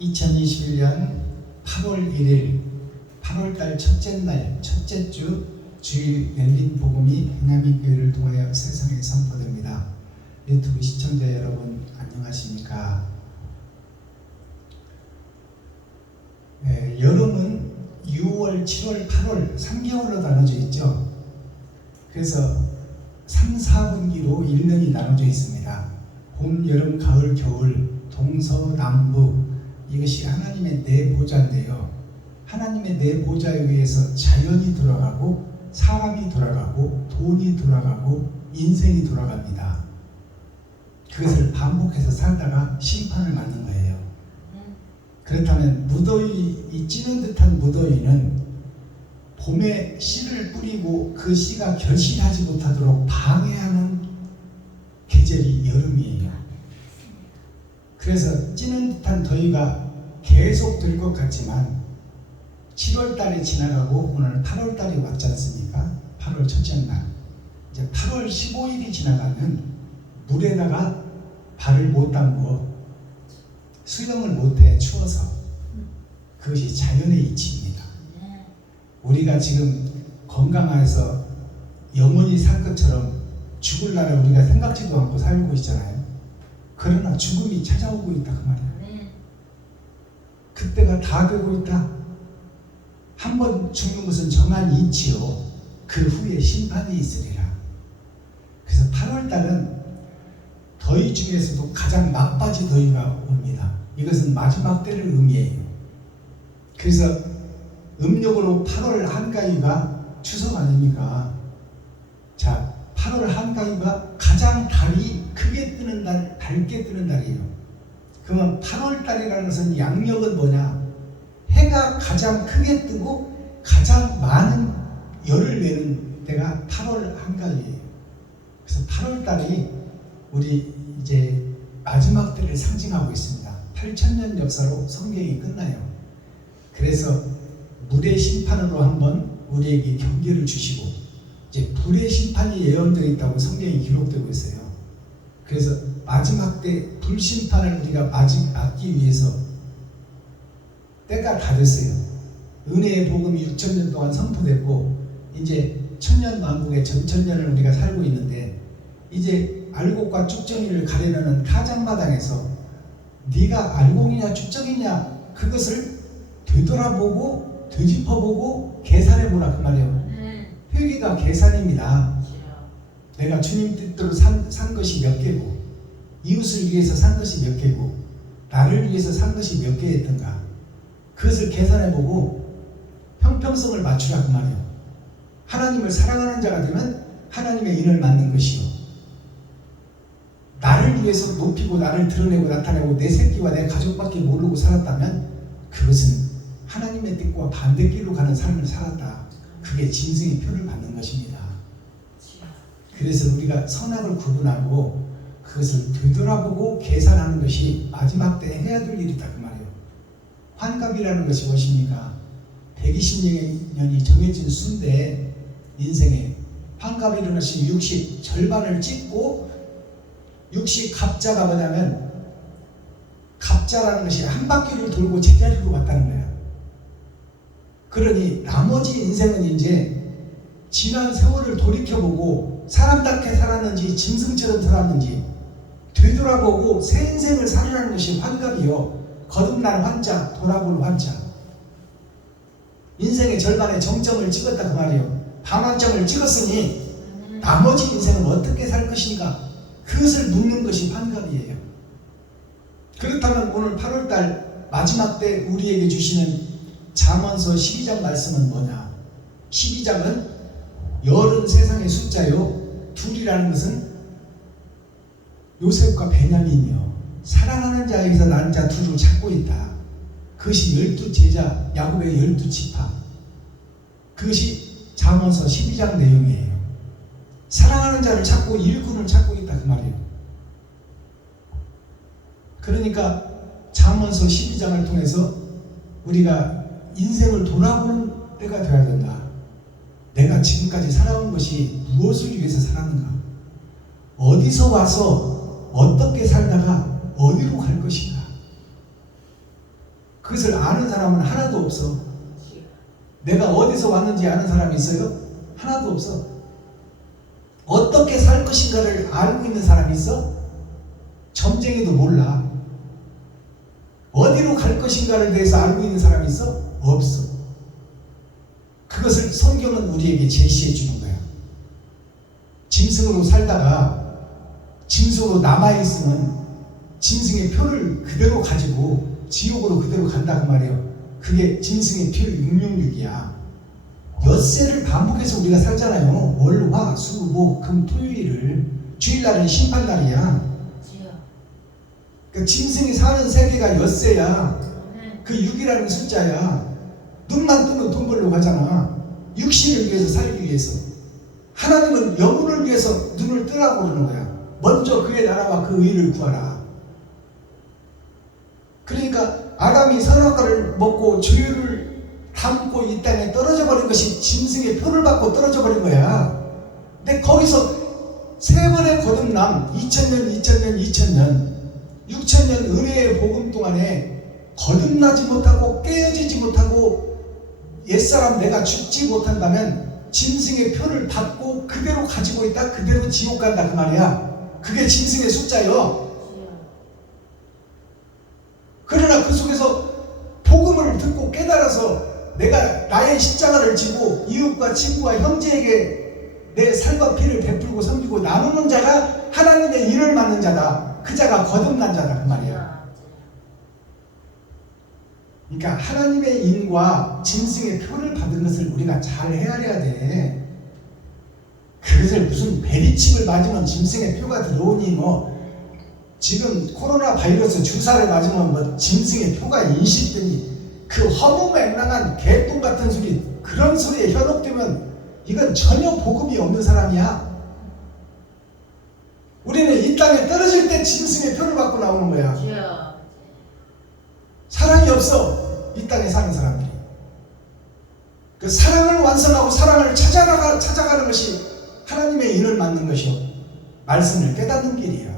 2021년 8월 1일 8월달 첫째 날 첫째 주 주일 열린 복음이 행남인교회를 통하여 세상에 선포됩니다. 유튜브 시청자 여러분 안녕하십니까? 여름은 6월, 7월, 8월 3개월로 나눠져 있죠. 그래서 3, 4분기로 1년이 나눠져 있습니다. 봄, 여름, 가을, 겨울, 동서남북 이것이 하나님의 내보자인데요. 하나님의 내보자에 의해서 자연이 돌아가고 사람이 돌아가고 돈이 돌아가고 인생이 돌아갑니다. 그것을 반복해서 살다가 심판을 맞는 거예요. 그렇다면 무더위, 이 찌는 듯한 무더위는 봄에 씨를 뿌리고 그 씨가 결실하지 못하도록 방해하는 계절이 여름이에요. 그래서 찌는 듯한 더위가 계속 될 것 같지만 7월달이 지나가고 오늘 8월달이 왔지 않습니까? 8월 첫째 날 이제 8월 15일이 지나가면 물에다가 발을 못 담고 수영을 못해 추워서 그것이 자연의 이치입니다. 우리가 지금 건강해서 영원히 살 것처럼 죽을 날을 우리가 생각지도 않고 살고 있잖아요. 그러나 죽음이 찾아오고 있다 그 말이야. 그때가 다 되고 있다. 한번 죽는 것은 정한 이치요 그 후에 심판이 있으리라. 그래서 8월달은 더위 중에서도 가장 막바지 더위가 옵니다. 이것은 마지막 때를 의미해요. 그래서 음력으로 8월 한가위가 추석 아닙니까? 자, 8월 한가위가 가장 달이 크게 뜨는 달, 밝게 뜨는 달이에요. 그러면 8월 달이라는 것은 양력은 뭐냐? 해가 가장 크게 뜨고 가장 많은 열을 내는 때가 8월 한가위예요. 그래서 8월 달이 우리 이제 마지막 때를 상징하고 있습니다. 8,000년 역사로 성경이 끝나요. 그래서 물의 심판으로 한번 우리에게 경계를 주시고 이제 불의 심판이 예언되어 있다고 성경이 기록되고 있어요. 그래서 마지막 때 불심판을 우리가 맞기 위해서 때가 다 됐어요. 은혜의 복음이 6,000년 동안 선포됐고 이제 천년왕국의 전천년을 우리가 살고 있는데 이제 알곡과 쭉정이를 가리려는 타작마당에서 네가 알곡이냐 쭉정이냐 그것을 되돌아보고 되짚어보고 계산해보라 그 말이에요. 회개가 계산입니다. 내가 주님 뜻대로 산 것이 몇 개고 이웃을 위해서 산 것이 몇 개고 나를 위해서 산 것이 몇 개였던가 그것을 계산해보고 형평성을 맞추라 그 말이에요. 하나님을 사랑하는 자가 되면 하나님의 인을 맞는 것이요 나를 위해서 높이고 나를 드러내고 나타내고 내 새끼와 내 가족밖에 모르고 살았다면 그것은 하나님의 뜻과 반대길로 가는 삶을 살았다. 그게 짐승의 표를 받는 것입니다. 그래서 우리가 선악을 구분하고 그것을 되돌아보고 계산하는 것이 마지막 때 해야 될 일이다 그 말이에요. 환갑이라는 것이 무엇입니까? 120년이 정해진 수인데 인생에 환갑이라는 것이 60 절반을 찍고 60 갑자가 뭐냐면 갑자라는 것이 한 바퀴를 돌고 제자리로 갔다는 거야. 그러니 나머지 인생은 이제 지난 세월을 돌이켜보고 사람답게 살았는지 짐승처럼 살았는지 되돌아보고 새 인생을 살으라는 것이 환갑이요. 거듭날 환자, 돌아볼 환자. 인생의 절반의 정점을 찍었다 그 말이에요. 반환점을 찍었으니 나머지 인생은 어떻게 살 것인가? 그것을 묻는 것이 환갑이에요. 그렇다면 오늘 8월달 마지막 때 우리에게 주시는 잠언서 12장 말씀은 뭐냐? 12장은 열은 세상의 숫자요 둘이라는 것은 요셉과 베냐민이요 사랑하는 자에게서 난 자 둘을 찾고 있다. 그것이 12제자 야곱의 12지파 그것이 잠언서 12장 내용이에요. 사랑하는 자를 찾고 일꾼을 찾고 있다 그 말이에요. 그러니까 잠언서 12장을 통해서 우리가 인생을 돌아보는 때가 되어야 된다. 내가 지금까지 살아온 것이 무엇을 위해서 살았는가? 어디서 와서 어떻게 살다가 어디로 갈 것인가? 그것을 아는 사람은 하나도 없어. 내가 어디서 왔는지 아는 사람이 있어요? 하나도 없어. 어떻게 살 것인가를 알고 있는 사람이 있어? 점쟁이도 몰라. 어디로 갈 것인가를 대해서 알고 있는 사람이 있어? 없어. 그것을 성경은 우리에게 제시해 주는 거야. 짐승으로 살다가 짐승으로 남아있으면 짐승의 표를 그대로 가지고 지옥으로 그대로 간다 그 말이에요. 그게 짐승의 표 666이야. 엿새를 반복해서 우리가 살잖아요. 월, 화, 수, 목, 금, 토요일을. 주일날은 심판날이야. 그러니까 짐승이 사는 세계가 엿새야. 그 6이라는 숫자야. 눈만 뜨면 돈 벌러 가잖아. 육신을 위해서 살기 위해서. 하나님은 영혼을 위해서 눈을 뜨라고 그러는 거야. 먼저 그의 나라와 그 의를 구하라. 그러니까 아담이 선악과를 먹고 죄를 담고 이 땅에 떨어져 버린 것이 짐승의 표를 받고 떨어져 버린 거야. 근데 거기서 세 번의 거듭남, 2000년, 2000년, 2000년, 6000년 은혜의 복음 동안에 거듭나지 못하고 깨어지지 못하고 옛사람 내가 죽지 못한다면 짐승의 표를 받고 그대로 가지고 있다, 그대로 지옥 간다 그 말이야. 그게 짐승의 숫자요. 그러나 그 속에서 복음을 듣고 깨달아서 내가 나의 십자가를 지고 이웃과 친구와 형제에게 내 살과 피를 베풀고 섬기고 나누는 자가 하나님의 일을 맡는 자다. 그 자가 거듭난 자다 그 말이야. 그러니까 하나님의 인과 짐승의 표를 받은 것을 우리가 잘 헤아려야 돼. 그것을 무슨 베리칩을 맞으면 짐승의 표가 들어오니 뭐 지금 코로나 바이러스 주사를 맞으면 뭐 짐승의 표가 인식되니 그 허무맹랑한 개똥 같은 소리, 그런 소리에 현혹되면 이건 전혀 복음이 없는 사람이야. 우리는 이 땅에 떨어질 때 짐승의 표를 받고 나오는 거야. 사랑이 없어 이 땅에 사는 사람들이. 그 사랑을 완성하고 사랑을 찾아가는 것이 하나님의 인을 맡는 것이요, 말씀을 깨닫는 길이야.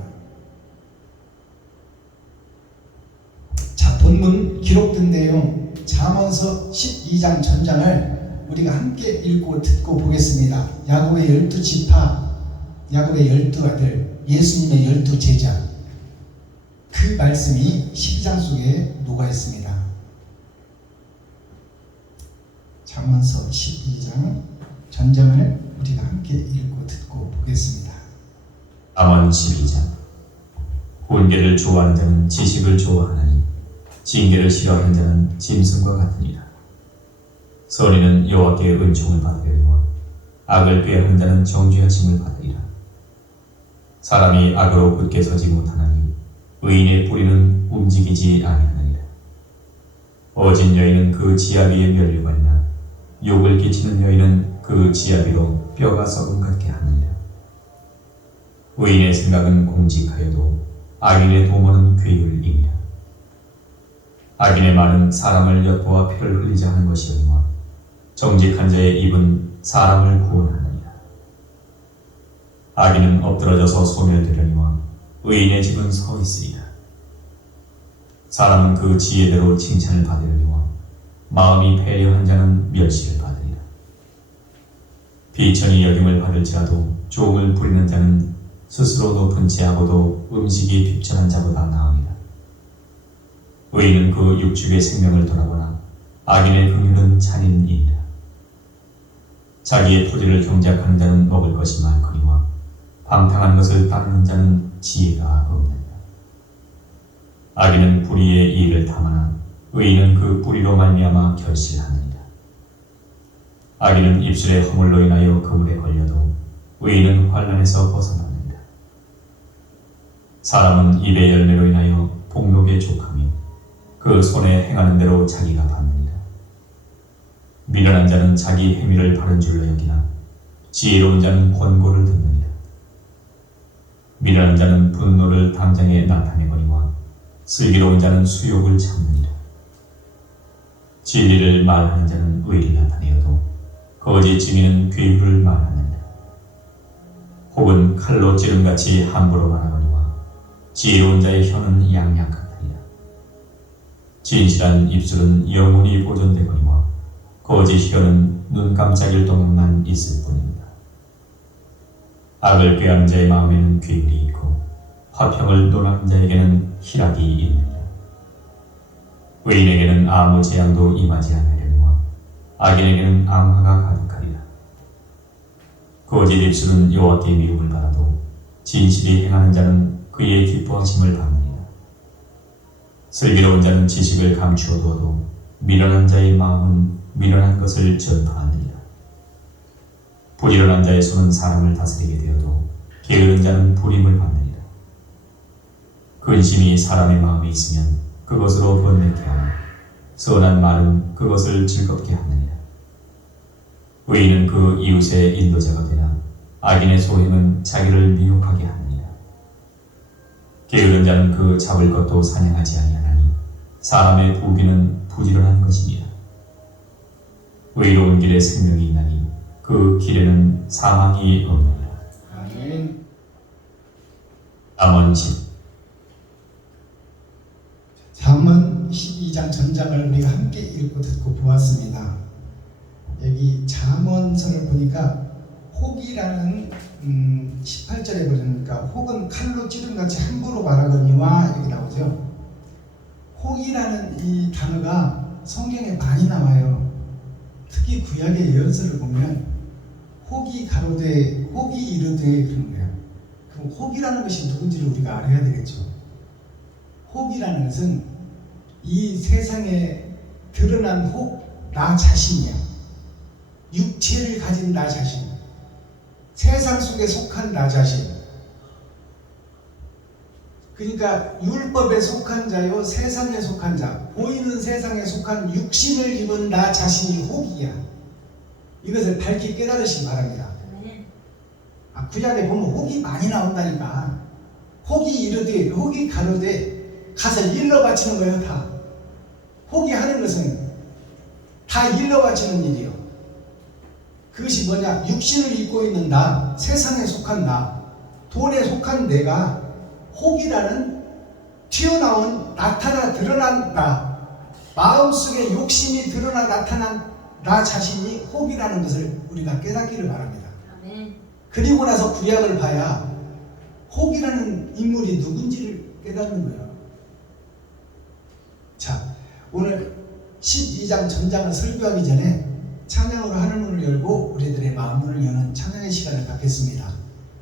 자, 본문 기록된 내용 잠언서 12장 전장을 우리가 함께 읽고 듣고 보겠습니다. 야곱의 12지파, 야곱의 12아들, 예수님의 12제자, 그 말씀이 12장 속에 녹아 있습니다. 잠언서 12장 전장을 우리가 함께 읽고 듣고 보겠습니다. 잠언 12장. 훈계를 좋아하는 자는 지식을 좋아하나니 징계를 싫어하는 자는 짐승과 같으니라. 선인은 여호와께 은총을 받으려니와 악을 꾀하는 자는 정죄하심을 받으리라. 사람이 악으로 굳게 서지 못하나니 의인의 뿌리는 움직이지 아니하느니라. 어진 여인은 그 지압 위에 멸류관이나 욕을 끼치는 여인은 그 지압 위로 뼈가 썩음 같게 하느니라. 의인의 생각은 공직하여도 악인의 도모는 괴율이니라. 악인의 말은 사람을 엿보아 피를 흘리자 하는 것이오니와 정직한 자의 입은 사람을 구원하느니라. 악인은 엎드러져서 소멸되려니와 의인의 집은 서 있으리라. 사람은 그 지혜대로 칭찬을 받으려니와 마음이 패려한 자는 멸시를 받으리라. 비천히 여김을 받을지라도 종을 부리는 자는 스스로 높은 채하고도 음식이 뒷전한 자보다 나으니라. 의인은 그 육축의 생명을 돌아보나 악인의 긍휼은 잔인이니라. 자기의 토지를 경작하는 자는 먹을 것이 많거니와 방탕한 것을 따르는 자는 지혜가 없느니라. 악인은 불의의 이익을 탐하나 의인은 그 뿌리로 말미암아 결실하느니라. 악인은 입술의 허물로 인하여 그물에 걸려도 의인은 환난에서 벗어나느니라. 사람은 입의 열매로 인하여 복록에 족하며 그 손에 행하는 대로 자기가 받느니라. 미련한 자는 자기 행위를 바른 줄로 여기나 지혜로운 자는 권고를 듣느니라. 미련한 자는 분노를 당장에 나타내거니와 슬기로운 자는 수욕을 참느니라. 진리를 말하는 자는 의를 나타내어도 거짓 지미는 괴유를 말하느니라. 혹은 칼로 찌름같이 함부로 말하거니와 지혜로운 자의 혀는 양약 같으니라. 진실한 입술은 영원히 보존되거니와 거짓 혀는 눈 깜짝일 동안만 있을 뿐입니다. 악을 꾀하는 자의 마음에는 괴물이 있고 화평을 논하는 자에게는 희락이 있느니라. 의인에게는 아무 재앙도 임하지 아니하려니와 악인에게는 암화가 가득하리라. 거짓 입술은 여호와께 미움을 받아도 진실이 행하는 자는 그의 기뻐하심을 받느니라. 슬기로운 자는 지식을 감추어 두어도 미련한 자의 마음은 미련한 것을 전파하느니라. 부지런한 자의 손은 사람을 다스리게 되어도 게으른 자는 불임을 받느니라. 근심이 사람의 마음에 있으면 그것으로 번뇌케 하며 선한 말은 그것을 즐겁게 하느니라. 의인은 그 이웃의 인도자가 되나 악인의 소행은 자기를 미혹하게 하느니라. 게으른 자는 그 잡을 것도 사냥하지 아니하나니 사람의 부귀는 부지런한 것이니라. 의로운 길에 생명이 있나니 그 길에는 사망이 없느니라. 아멘. 잠언 10. 잠언 12장 전장을 우리가 함께 읽고 듣고 보았습니다. 여기 잠언서를 보니까 혹이라는 18절에 보니까 혹은 칼로 찌름같이 함부로 말하거니와 이렇게 나오죠. 혹이라는 이 단어가 성경에 많이 나와요. 특히 구약의 예언서를 보면 혹이 가로되 혹이 이르되 그런 거예요. 그럼 혹이라는 것이 누군지를 우리가 알아야 되겠죠. 혹이라는 것은 이 세상에 드러난 혹, 나 자신이야. 육체를 가진 나 자신, 세상 속에 속한 나 자신. 그러니까 율법에 속한 자요, 세상에 속한 자, 보이는 세상에 속한 육신을 입은 나 자신이 혹이야. 이것을 밝히 깨달으시기 바랍니다. 구약에 보면 혹이 많이 나온다니까. 혹이 이르되, 혹이 가로되, 가서 일러 바치는 거예요. 다 혹이 하는 것은 다 일러 바치는 일이요. 그것이 뭐냐? 육신을 입고 있는 나, 세상에 속한 나, 돈에 속한 내가 혹이라는 튀어나온 나타나 드러난 나, 마음속에 욕심이 드러나 나타난 나 자신이 혹이라는 것을 우리가 깨닫기를 바랍니다. 그리고 나서 구약을 봐야 혹이라는 인물이 누군지를 깨닫는 거예요. 자, 오늘 12장 전장을 설교하기 전에 찬양으로 하늘문을 열고 우리들의 마음문을 여는 찬양의 시간을 갖겠습니다.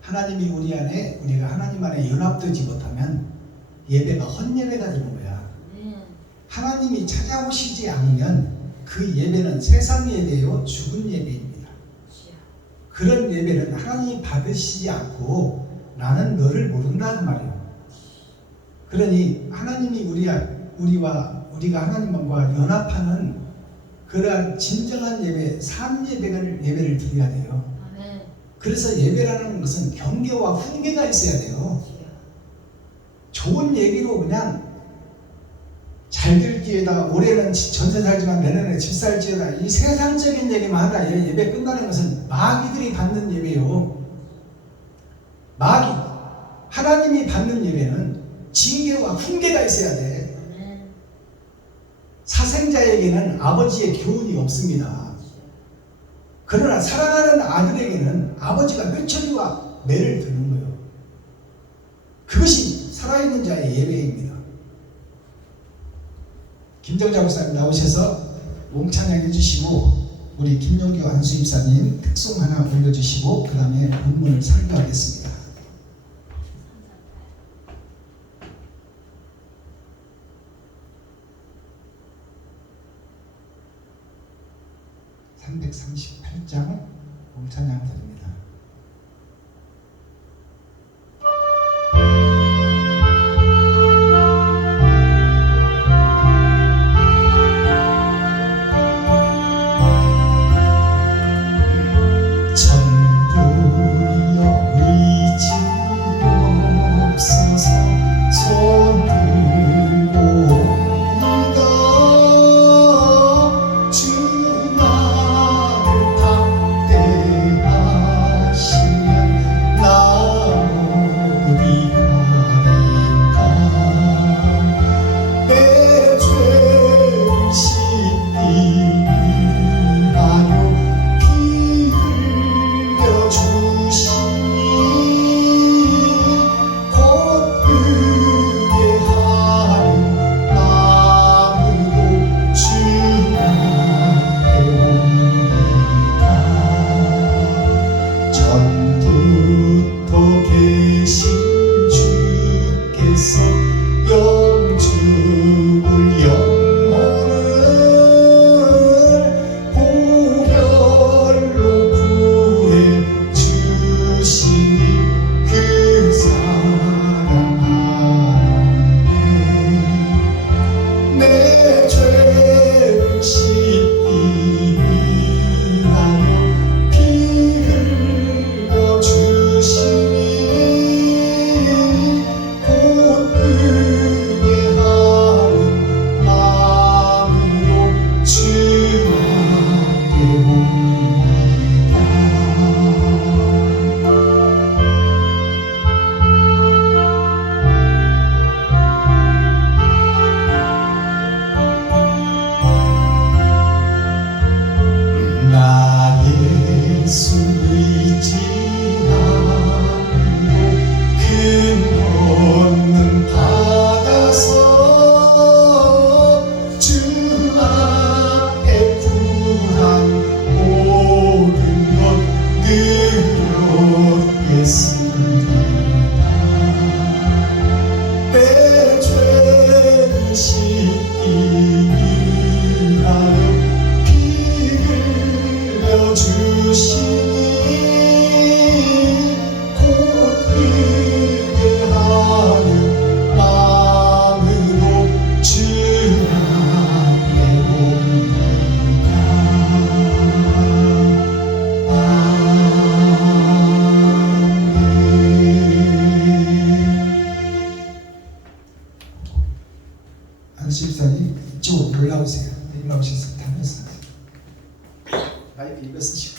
하나님이 우리 안에, 우리가 하나님 안에 연합되지 못하면 예배가 헛예배가 되는 거야. 하나님이 찾아오시지 않으면 그 예배는 세상 예배요, 죽은 예배입니다. 그런 예배는 하나님이 받으시지 않고 나는 너를 모른다는 말이에요. 그러니 하나님이 우리가 하나님과 연합하는 그러한 진정한 예배, 예배를 드려야 돼요. 그래서 예배라는 것은 경계와 훈계가 있어야 돼요. 좋은 얘기로 그냥 잘 될지에다 올해는 전세 살지만 내년에 집 살지에다 이 세상적인 얘기만 하다 예배 끝나는 것은 마귀들이 받는 예배요. 마귀, 하나님이 받는 예배는 징계와 훈계가 있어야 돼. 사생자에게는 아버지의 교훈이 없습니다. 그러나 사랑하는 아들에게는 아버지가 회초리와 매를 드는 거예요. 그것이 살아있는 자의 예배입니다. 김정자 목사님 나오셔서 몽찬양해 주시고 우리 김용규 안수입사님 특송 하나 올려주시고 그 다음에 본문을 설교하겠습니다. (338장) 몽찬양 드립니다. 주 나를 집사님 이쪽으로 올라오세요. 올라오셔서 담으세요. 마이크 이거 쓰시고.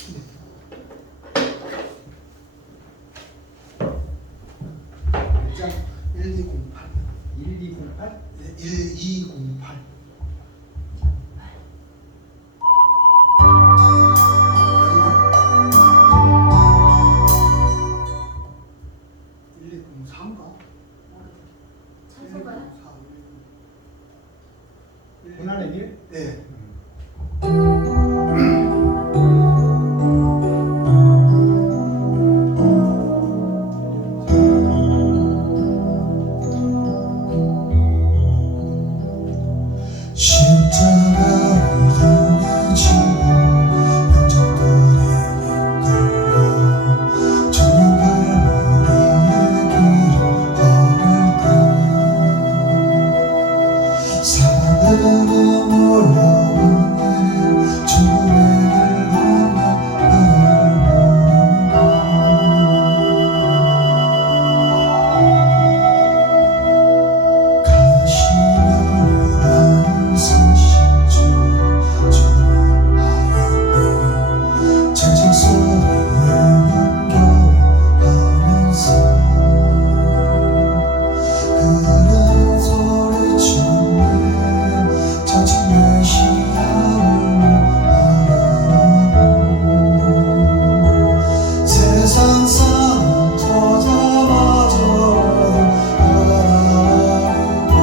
자, 1208. 1208? 네, 1208. 고난의 길? 네. 십자가를 등에 지고 영적거리에 이끌려 주님 발머리에 길을 걸을 때 사랑으로 몰려오네 죽음의 길 가며 가시면을 하는 사실 주하였네 채찍 소리에 흥겨워하면서 그런 소리치네 자칫 메시아를 바라보고 세상 사람 터잡아줘도 알아버리고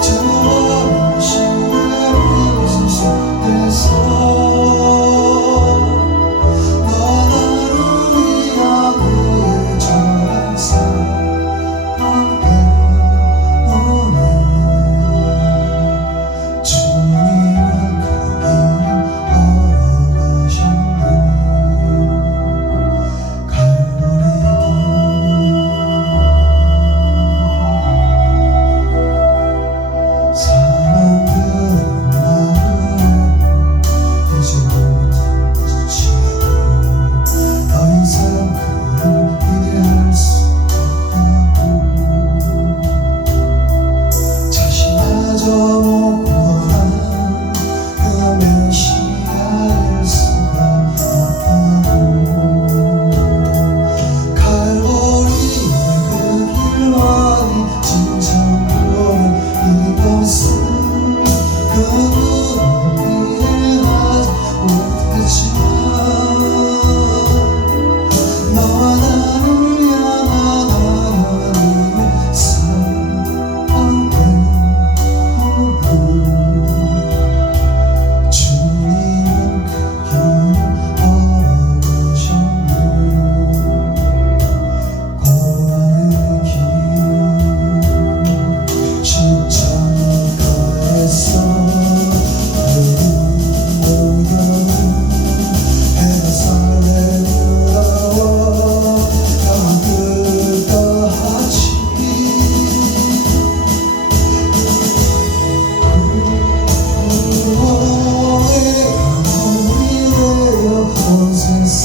주와 메시아의 믿음 속에서 너 나를 위한 그의 전한 사랑 때문에 주님은 그 길을 걸어가셨네 갈보리 길 사람들은 나를 이제 못해 지치고 더 이상 그를 기대할 수 없다고 자신마저 못 구원한 그 메시아일 수가 없다고 갈보리의 그 길만이 진정 구원인 이것을 그분은 이해하지 못했지만 너와 나를 향한 하나님의 사랑 때문에 주님은 그 길을 걸어가셨네 고난의 길 십자가에서 모여는 해가 설레는 나와 끝까지 구원의 아무리 되어 온 세상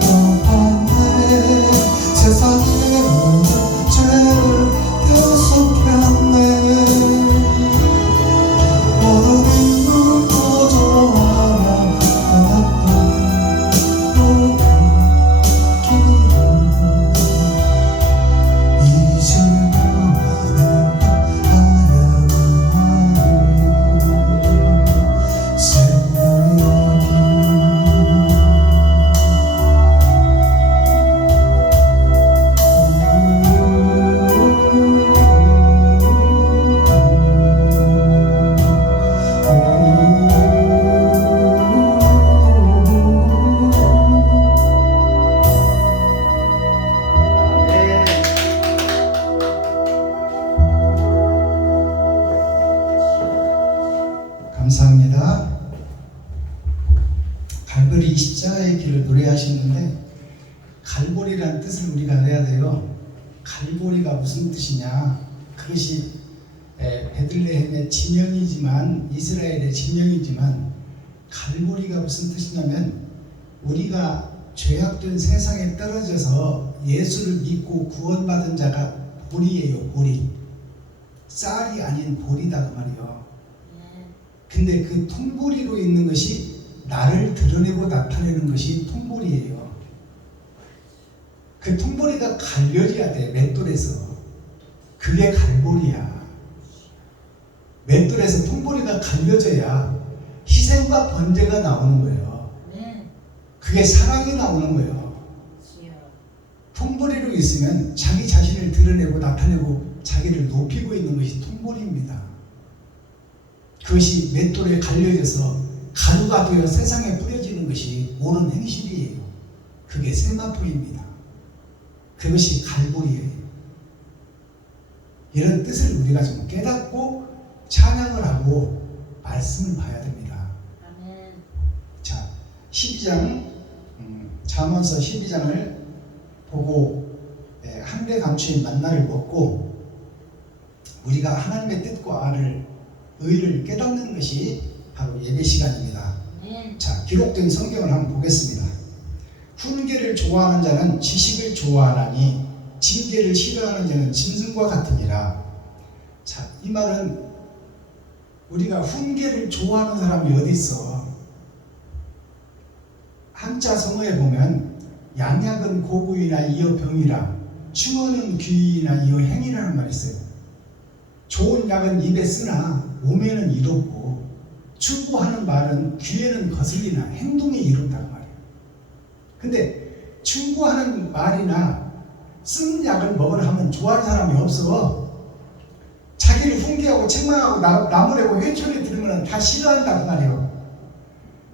덮었네 세상의 모든 죄를 대속했네 모든 인물 도전하며 떠났던 그 길을 이제 너와 내가 하야만 하네 생명의 감사합니다. 갈보리 십자가의 길을 노래하시는데 갈보리라는 뜻을 우리가 내야 돼요. 갈보리가 무슨 뜻이냐? 그것이 베들레헴의 지명이지만 이스라엘의 지명이지만 갈보리가 무슨 뜻이냐면 우리가 죄악된 세상에 떨어져서 예수를 믿고 구원받은 자가 보리예요. 보리. 쌀이 아닌 보리다 그 말이요. 네. 근데 그 통보리로 있는 것이 나를 드러내고 나타내는 것이 통보리예요. 그 통보리가 갈려져야 돼. 맷돌에서. 그게 갈보리야. 맷돌에서 통보리가 갈려져야 희생과 번제가 나오는 거예요. 네. 그게 사랑이 나오는 거예요. 주여. 통보리로 있으면 자기 자신을 드러내고 나타내고 자기를 높이고 있는 것이 통보리입니다. 그것이 맷돌에 갈려져서 가루가 되어 세상에 뿌려지는 것이 옳은 행실이에요. 그게 세마포입니다. 그것이 갈보리예요. 이런 뜻을 우리가 좀 깨닫고 찬양을 하고 말씀을 봐야 됩니다. 아멘. 자, 12장 잠언서 12장을 보고 한대 감추인 만나를 먹고 우리가 하나님의 뜻과 의를 깨닫는 것이 바로 예배 시간입니다. 아멘. 자, 기록된 성경을 한번 보겠습니다. 훈계를 좋아하는 자는 지식을 좋아하나니 징계를 싫어하는 자는 짐승과 같으니라. 자, 이 말은 우리가 훈계를 좋아하는 사람이 어디 있어? 한자 성어에 보면 양약은 고구이나 이어 병이라 충언은 귀이나 이어 행이라는 말이 있어요. 좋은 약은 입에 쓰나 몸에는 이롭고 충고하는 말은 귀에는 거슬리나 행동이 이롭다는 말이에요. 근데 충고하는 말이나 쓴 약을 먹으라 하면 좋아하는 사람이 없어. 자기를 훈계하고 책망하고 나무라고 회초리 들으면 다 싫어한다 그 말이에요.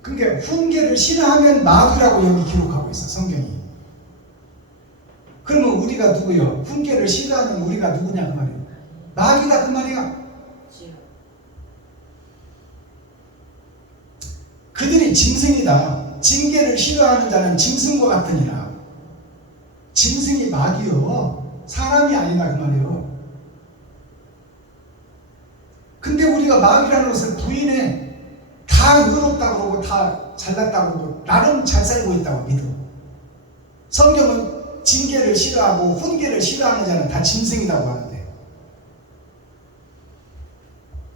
그러니까 훈계를 싫어하면 마귀라고 여기 기록하고 있어 성경이. 그러면 우리가 누구요? 훈계를 싫어하는 우리가 누구냐 그 말이에요. 마귀다 그 말이야. 주여. 그들이 짐승이다. 징계를 싫어하는 자는 짐승과 같으니라. 짐승이 마귀요. 사람이 아니다 그 말이에요. 근데 우리가 마귀라는 것을 부인해. 다 의롭다고 그러고 다 잘났다고 그러고 나름 잘 살고 있다고 믿어. 성경은 징계를 싫어하고 훈계를 싫어하는 자는 다 짐승이라고 하는데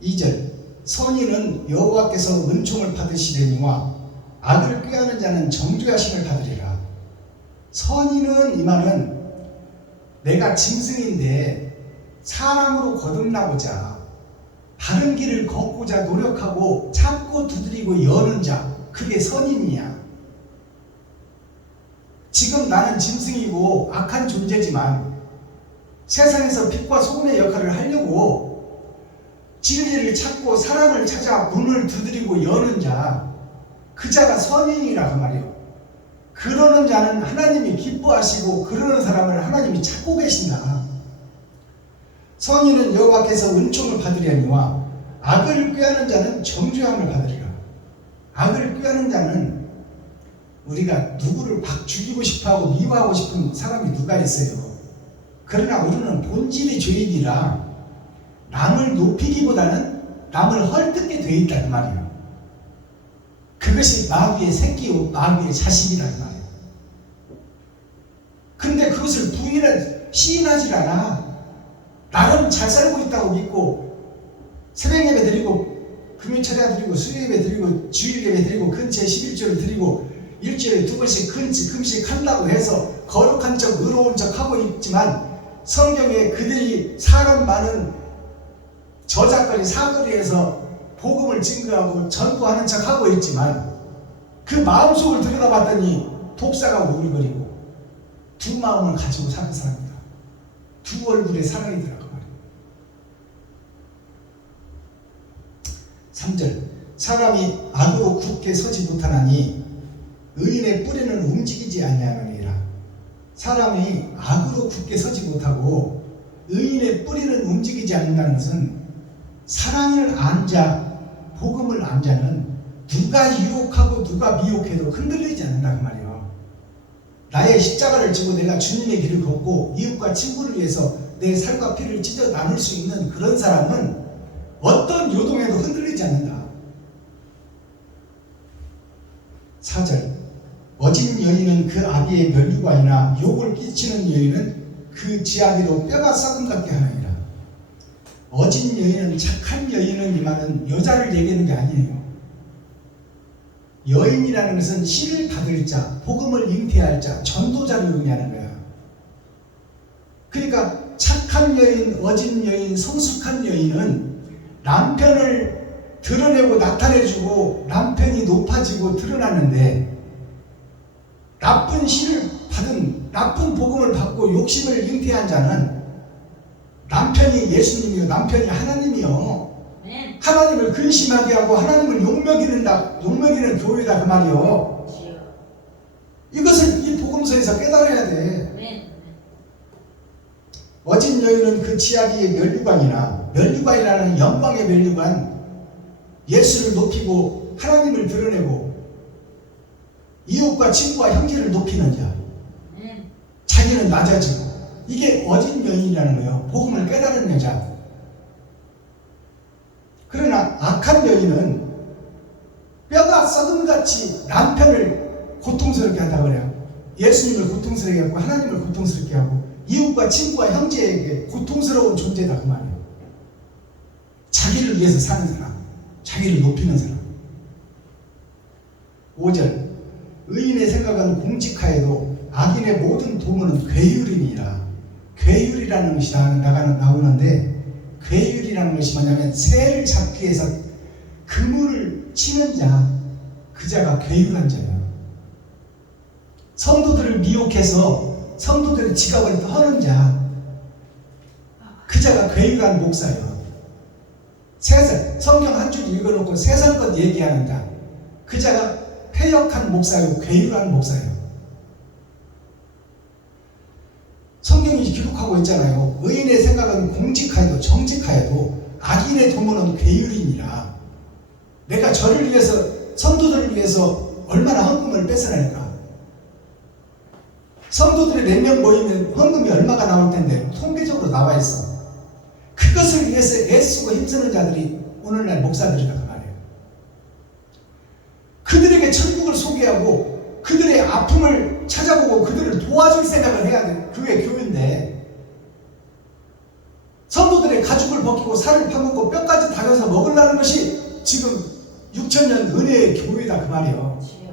2절 선인은 여호와께서 은총을 받으시려니와 악을 꾀하는 자는 정죄하심을 받으리라. 선인은 이 말은 내가 짐승인데 사람으로 거듭나고자 바른 길을 걷고자 노력하고 참고 두드리고 여는 자, 그게 선인이야. 지금 나는 짐승이고 악한 존재지만 세상에서 빛과 소금의 역할을 하려고 진리를 찾고 사랑을 찾아 문을 두드리고 여는 자, 그 자가 선인이라고 말이에요. 그러는 자는 하나님이 기뻐하시고 그러는 사람을 하나님이 찾고 계신다. 선인은 여호와께서 은총을 받으려니와 악을 꾀하는 자는 정죄함을 받으리라. 악을 꾀하는 자는 우리가 누구를 막 죽이고 싶어하고 미워하고 싶은 사람이 누가 있어요. 그러나 우리는 본질이 죄인이라 남을 높이기보다는 남을 헐뜯게 돼 있다는 말이에요. 그것이 마귀의 새끼요 마귀의 자식이라는 말이에요. 근데 그것을 시인하지 않아. 나름 잘 살고 있다고 믿고 새벽 예배 드리고 금요철야 드리고 수요 예배 드리고 주일 예배 드리고 근처에 11조를 드리고 일주일에 2번씩 금식 한다고 해서 거룩한 척 의로운 척 하고 있지만 성경에 그들이 사람 많은 저작거리 사거리에서 복음을 증거하고 전도하는 척 하고 있지만 그 마음속을 들여다봤더니 독사가 우글거리고 두 마음을 가지고 사는 사람이다. 두 얼굴의 사랑이더라고 말이에요. 3절 사람이 악으로 굳게 서지 못하나니 의인의 뿌리는 움직이지 아니하느니라. 사람이 악으로 굳게 서지 못하고 의인의 뿌리는 움직이지 않는다는 것은 사랑을 안 자, 복음을 안 자는 누가 유혹하고 누가 미혹해도 흔들리지 않는다 그 말이에요. 나의 십자가를 지고 내가 주님의 길을 걷고 이웃과 친구를 위해서 내 살과 피를 찢어 나눌 수 있는 그런 사람은 어떤 요동에도 흔들리지 않는다. 4절 어진 여인은 그 아비의 면류관이나 욕을 끼치는 여인은 그 지아비로 뼈가 썩은 같게 하느니라. 어진 여인은 착한 여인은 이만은 여자를 얘기하는 게 아니에요. 여인이라는 것은 씨를 받을 자, 복음을 잉태할 자, 전도자를 의미하는 거야. 그러니까 착한 여인, 어진 여인, 성숙한 여인은 남편을 드러내고 나타내주고 남편이 높아지고 드러나는데, 나쁜 씨를 받은, 나쁜 복음을 받고 욕심을 잉태한 자는 남편이 예수님이요, 남편이 하나님이요, 아멘. 하나님을 근심하게 하고 하나님을 욕먹이는 교회다 그 말이요. 주여. 이것을 이 복음서에서 깨달아야 돼. 아멘. 어진 여인은 그 지아비의 면류관이라는 영광의 면류관, 예수를 높이고 하나님을 드러내고 이웃과 친구와 형제를 높이는 자, 아멘. 자기는 낮아지고, 이게 어진 여인이라는 거예요. 복음을 깨달은 여자. 그러나 악한 여인은 뼈가 썩음같이 남편을 고통스럽게 한다고 그래요. 예수님을 고통스럽게 하고 하나님을 고통스럽게 하고 이웃과 친구와 형제에게 고통스러운 존재다 그 말이에요. 자기를 위해서 사는 사람, 자기를 높이는 사람. 5절, 의인의 생각은 공직하여도 악인의 모든 도모는 괴율이니라. 괴율이라는 것이 나오는데, 괴율이라는 것이 뭐냐면 새를 잡기 위해서 그물을 치는 자, 그 자가 괴율한 자예요. 성도들을 미혹해서 성도들의 지갑을 터는 자, 그 자가 괴율한 목사예요. 성경 한 줄 읽어놓고 세상 것 얘기하는 자, 그 자가 패역한 목사요, 괴율한 목사예요. 성경이 기록하고 있잖아요. 의인의 생각은 공직하여도 정직하여도 악인의 도모는 괴율이니라. 내가 저를 위해서, 성도들을 위해서 얼마나 헌금을 뺏어낼까? 성도들이 몇 명 모이면 헌금이 얼마가 나올 텐데 통계적으로 나와 있어. 그것을 위해서 애쓰고 힘쓰는 자들이 오늘날 목사들이다 그 말이에요. 그들에게 천국을 소개하고 그들의 아픔을 찾아보고 그들을 도와줄 생각을 해야 돼. 그게 교회인데, 성도들의 가죽을 벗기고 살을 파먹고 뼈까지 다려서 먹으려는 것이 지금 6,000년 은혜의 교회다 그 말이에요. 주여.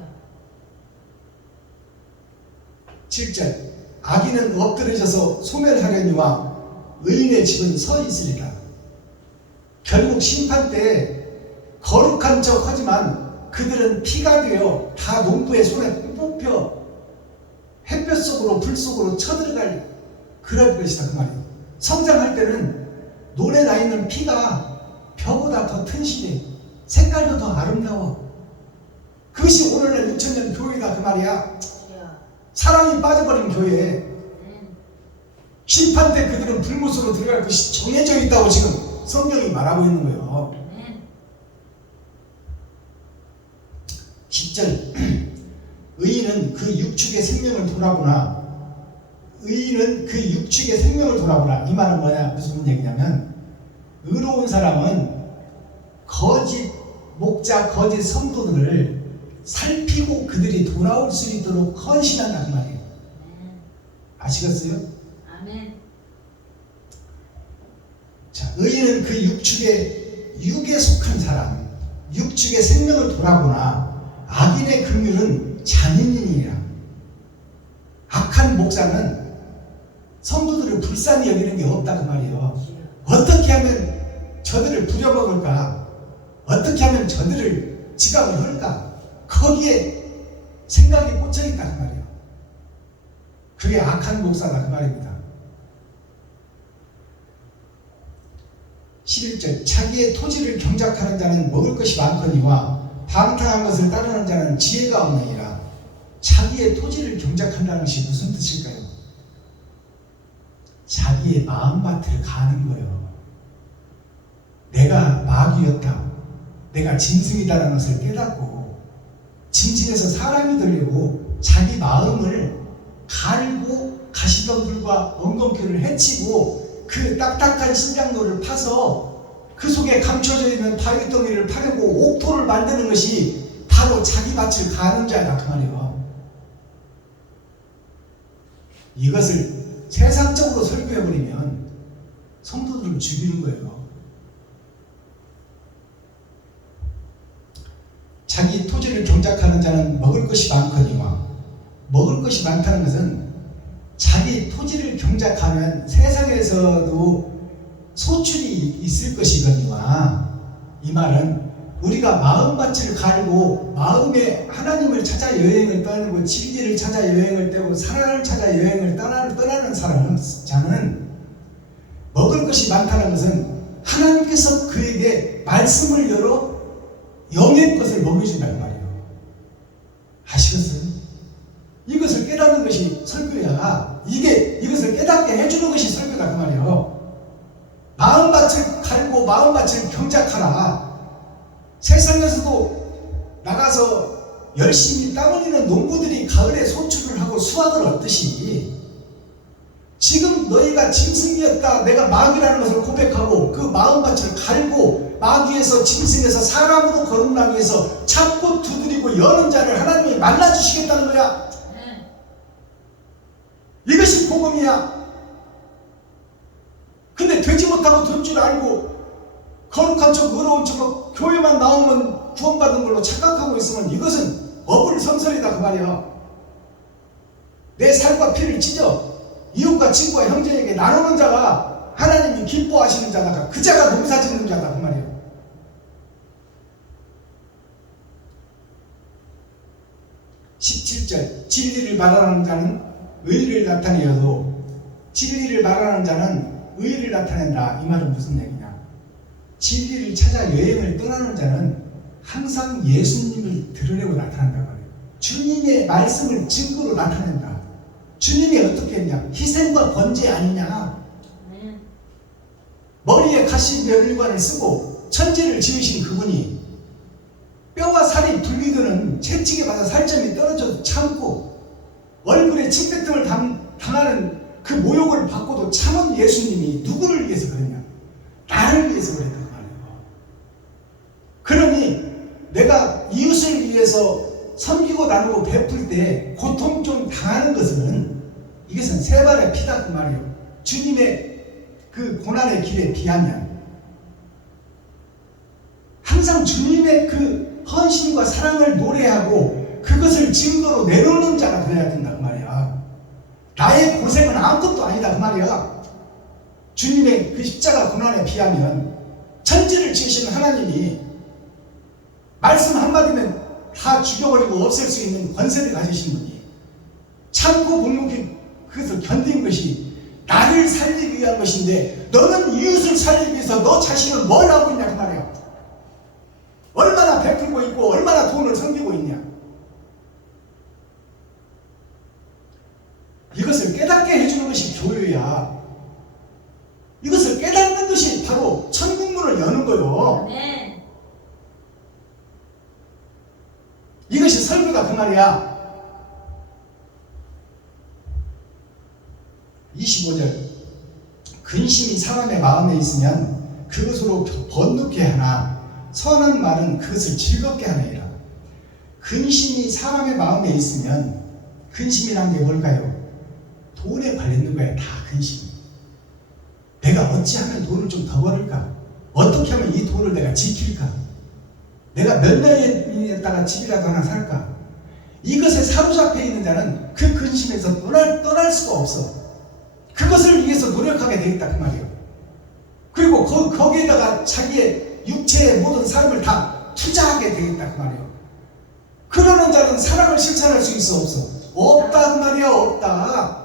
7절, 악인은 엎드러져서 소멸하려니와 의인의 집은 서 있으리라. 결국 심판 때 거룩한 척 하지만 그들은 피가 되어 다 농부의 손에 뽑혀 햇볕 속으로 불 속으로 쳐들어갈 그럴 것이다 그 말이에요. 성장할 때는 논에 나 있는 피가 벼보다 더 튼실해, 색깔도 더 아름다워. 그것이 오늘날 6,000년 교회다 그 말이야. 주여. 사랑이 빠져버린 교회. 아멘. 심판 때 그들은 불못으로 들어갈 것이 정해져 있다고 지금 성경이 말하고 있는 거예요. 아멘. 10절, 의인은 그 육축의 생명을 돌아보나. 의인은 그 육축의 생명을 돌아보나. 이 말은 뭐냐, 무슨 얘기냐면, 의로운 사람은 거짓 목자, 거짓 성도들을 살피고 그들이 돌아올 수 있도록 헌신한다는 말이에요. 아시겠어요? 아멘. 자, 의인은 그 육에 속한 사람, 육축의 생명을 돌아보나 악인의 긍휼은 잔인이니라. 악한 목사는 성도들을 불쌍히 여기는 게 없다 그 말이에요. 주여. 어떻게 하면 저들을 부려먹을까? 어떻게 하면 저들을 지갑을 할까? 거기에 생각이 꽂혀있다 그 말이에요. 그게 악한 목사다 그 말입니다. 11절, 자기의 토지를 경작하는 자는 먹을 것이 많거니와 방탕한 것을 따르는 자는 지혜가 없느니라. 자기의 토지를 경작한다는 것이 무슨 뜻일까요? 자기의 마음밭을 가는 거예요. 내가 마귀였다, 내가 짐승이다라는 것을 깨닫고 짐승에서 사람이 되려고 자기 마음을 갈고 가시덤불과 엉겅퀴를 해치고 그 딱딱한 심장로를 파서 그 속에 감춰져 있는 바위덩이를 파려고 옥토를 만드는 것이 바로 자기 밭을 가는 자다 그 말이에요. 이것을 세상적으로 설교해버리면 성도들을 죽이는 거예요. 자기 토지를 경작하는 자는 먹을 것이 많거니와. 먹을 것이 많다는 것은 자기 토지를 경작하면 세상에서도 소출이 있을 것이거니와. 이 말은 우리가 마음밭을 갈고 마음에 하나님을 찾아 여행을 떠나고 진리를 찾아 여행을 떼고 사랑을 찾아 여행을 떠나는 자는 먹을 것이 많다는 것은 하나님께서 그에게 말씀을 열어 영의 것을 먹여준다는 말이에요. 아시겠어요? 이것을 깨닫는 것이 설교야. 이것을 깨닫게 해주는 것이 설교다 그 말이에요. 마음밭을 갈고 마음밭을 경작하라. 세상에서도 나가서 열심히 땀 흘리는 농부들이 가을에 소출을 하고 수확을 얻듯이 지금 너희가 짐승이었다 내가 마귀라는 것을 고백하고 그 마음밭을 갈고 마귀에서 짐승에서 사람으로 거듭나기 위해서 찾고 두드리고 여는 자를 하나님이 만나주시겠다는 거야. 이것이 복음이야. 근데 되지 못하고 돈 줄 알고 거룩한 척 의로운 척 교회만 나오면 구원받은 걸로 착각하고 있으면 이것은 어불성설이다 그 말이야. 내 살과 피를 찢어 이웃과 친구와 형제에게 나누는 자가 하나님이 기뻐하시는 자다. 그 자가 농사 짓는 자다 그 말이에요. (17절) 진리를 말하는 자는 의를 나타내어도 진리를 말하는 자는 의를 나타낸다. 이 말은 무슨 얘기냐? 진리를 찾아 여행을 떠나는 자는 항상 예수님을 드러내고 나타난다고 해요. 주님의 말씀을 증거로 나타낸다. 주님이 어떻게 했냐? 희생과 번제 아니냐? 머리에 가시면류관을 쓰고 천지를 지으신 그분이 뼈와 살이 분리되는 채찍에 맞아 살점이 떨어져도 참고 얼굴에 침뱉음을 당하는 그 모욕을 받고도 참은 예수님이 누구를 위해서 그랬냐? 나를 위해서 그랬다 그 말이에요. 그러니 내가 이웃을 위해서 섬기고 나누고 베풀 때 고통 좀 당하는 것은 이것은 세 발의 피다 그 말이에요. 주님의 그 고난의 길에 비하면 항상 주님의 그 헌신과 사랑을 노래하고 그것을 증거로 내놓는 자가 되어야 된다 그 말이야. 나의 고생은 아무것도 아니다 그 말이야. 주님의 그 십자가 고난에 비하면 천지를 지으신 하나님이 말씀 한마디면 다 죽여버리고 없앨 수 있는 권세를 가지신 분이 참고 묵묵히 그것을 견딘 것이 나를 살리기 위한 것인데 너는 이웃을 살리기 위해서 너 자신을 뭘 하고 있냐 그 말이야. 얼마나 베풀고 있고 얼마나 돈을 섬기고 있냐. 이것을 깨닫게 해주는 것이 교회야. 이것을 깨닫는 것이 바로 천국문을 여는 거요. 이것이 설교다 그 말이야. 25절 근심이 사람의 마음에 있으면 그것으로 번독해 하나 선한 말은 그것을 즐겁게 하느니라. 근심이 사람의 마음에 있으면 근심이란 게 뭘까요? 돈에 관련된 거야. 다 근심. 내가 어찌하면 돈을 좀 더 벌을까? 어떻게 하면 이 돈을 내가 지킬까? 내가 몇 년에다가 집이라도 하나 살까? 이것에 사로잡혀 있는 자는 그 근심에서 떠날 수가 없어. 그것을 위해서 노력하게 되겠다 그 말이에요. 그리고 거기에다가 자기의 육체의 모든 삶을 다 투자하게 되겠다 그 말이에요. 그러는 자는 사랑을 실천할 수 있어 없어? 없다 그 말이야. 없다.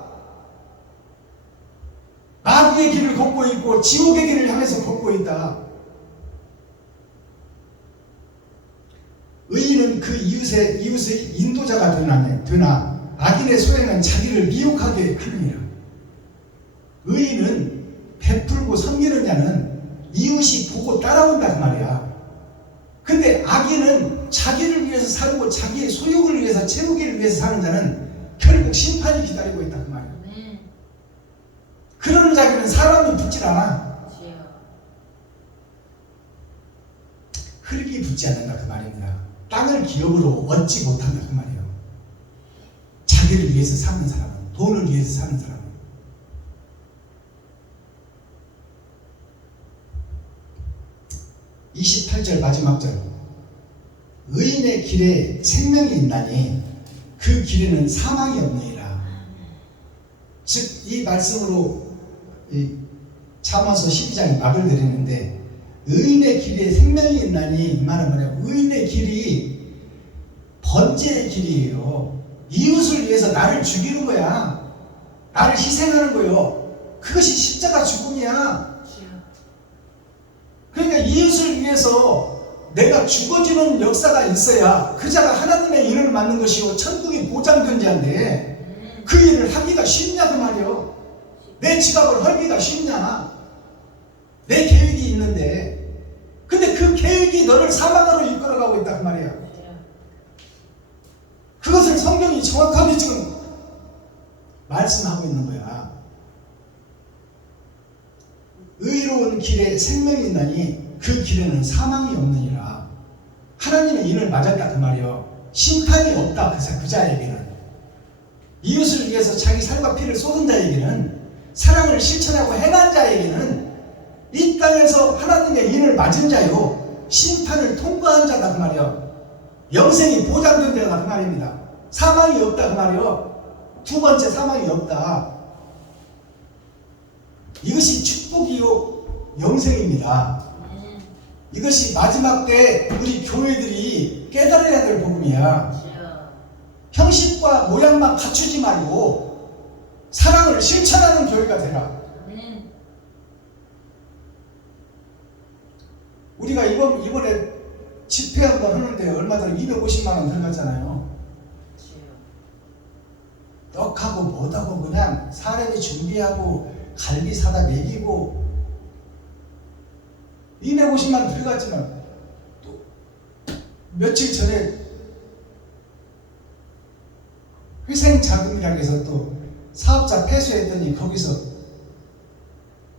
마귀의 길을 걷고 있고 지옥의 길을 향해서 걷고 있다. 의인은 그 이웃의 인도자가 되나 악인의 소행은 자기를 미혹하게 하느니라. 의인은 베풀고 섬기는 자는 이웃이 보고 따라온다 그 말이야. 근데 악인은 자기를 위해서 살고 자기의 소욕을 위해서 채우기를 위해서 사는 자는 결국 심판이 기다리고 있다 그 말이야. 그러는 자기는 사람이 붙질 않아. 흙이 붙지 않는다 그 말입니다. 땅을 기업으로 얻지 못한다 그 말이에요. 자기를 위해서 사는 사람은, 돈을 위해서 사는 사람은. 28절 마지막 절 의인의 의인의 길에 생명이 있나니 그 길에는 사망이 없느니라. 즉 이 말씀으로 이 잠언서 12장에 막을 내리는데, 의인의 길에 생명이 있나니 이 말은 뭐냐, 의인의 길이 번제의 길이에요. 이웃을 위해서 나를 죽이는 거야. 나를 희생하는 거요. 그것이 십자가 죽음이야. 그러니까 이웃을 위해서 내가 죽어지는 역사가 있어야 그 자가 하나님의 일을 맡는 것이요 천국이 보장된 자인데, 그 일을 하기가 쉽냐 그 말이요. 내 지갑을 헐기가 쉽냐. 내 계획이 있는데, 근데 그 계획이 너를 사망으로 이끌어가고 있다 그 말이야. 그것을 성경이 정확하게 지금 말씀하고 있는 거야. 의로운 길에 생명이 있나니 그 길에는 사망이 없느니라. 하나님의 인을 맞았다 그 말이요. 심판이 없다 그 자에게는. 이웃을 위해서 자기 살과 피를 쏟은 자에게는, 사랑을 실천하고 행한 자에게는 이 땅에서 하나님의 인을 맞은 자요 심판을 통과한 자다 그 말이요. 영생이 보장된 자다 그 말입니다. 사망이 없다 그 말이요. 두 번째, 사망이 없다. 이것이 축복이요 영생입니다. 이것이 마지막 때 우리 교회들이 깨달아야 될 복음이야. 형식과 모양만 갖추지 말고 사랑을 실천하는 교회가 되라. 우리가 이번에 집회 한번 하는데 얼마 전에 250만 원 들어갔잖아요. 떡하고 뭐하고 그냥 사람이 준비하고 갈비 사다 먹이고 250만 원 들어갔지만, 또 며칠 전에 회생자금이라고 해서 또 사업자 폐쇄했더니 거기서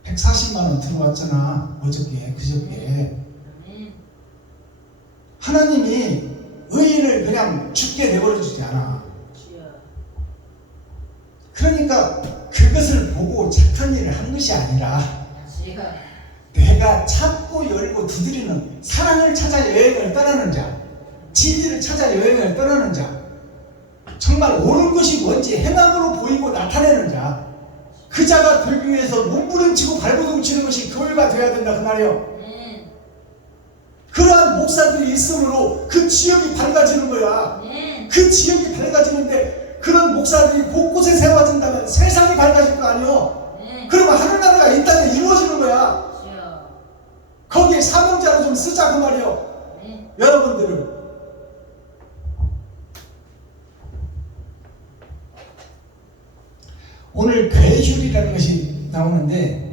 140만 원 들어왔잖아. 어저께 그저께. 하나님이 의인을 그냥 죽게 내버려 주지 않아. 그러니까 그것을 보고 착한 일을 한 것이 아니라, 내가 찾고 열고 두드리는, 사랑을 찾아 여행을 떠나는 자, 진리를 찾아 여행을 떠나는 자, 정말 옳은 것이 뭔지 행함으로 보이고 나타내는 자, 그 자가 되기 위해서 몸부림치고 발버둥치는 것이 교회가 되어야 된다 그 말이에요. 그러한 목사들이 있으므로 그 지역이 밝아지는 거야. 그 지역이 밝아지는데 그런 목사들이 곳곳에 세워진다면 세상이 밝아질 거 아니요. 그러면 하늘나라가 이 땅에 이루어지는 거야. 거기에 사명자로 좀 쓰자 그 말이에요. 여러분들은 오늘 괴휴이라는 것이 나오는데,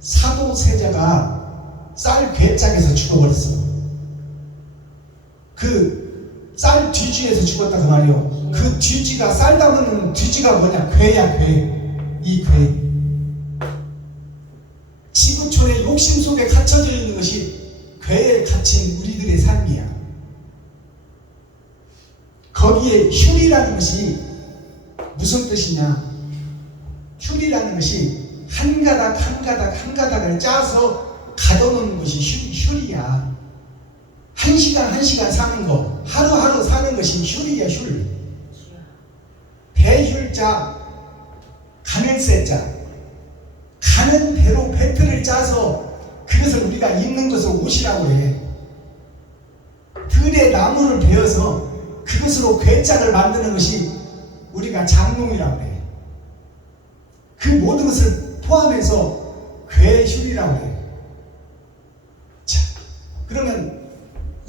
사도 세자가 쌀 괴짝에서 죽어버렸어. 그 쌀 뒤지에서 죽었다 그 말이요. 그 뒤지가, 쌀 담는 뒤지가 뭐냐? 괴야 괴. 이 괴. 지구촌의 욕심 속에 갇혀져 있는 것이 괴에 갇힌 우리들의 삶이야. 거기에 휴리라는 것이 무슨 뜻이냐? 휴리라는 것이 한 가닥을 짜서 가둬놓는 것이 휴리야. 한 시간 사는 거, 하루하루 사는 것이 휴리야, 휴. 배휴자, 가늘새자. 가는 대로 배틀을 짜서 그것을 우리가 입는 것을 옷이라고 해. 들의 나무를 베어서 그것으로 괴짝을 만드는 것이 우리가 장롱이라고 해. 그 모든 것을 포함해서 괴휴리라고 해. 자, 그러면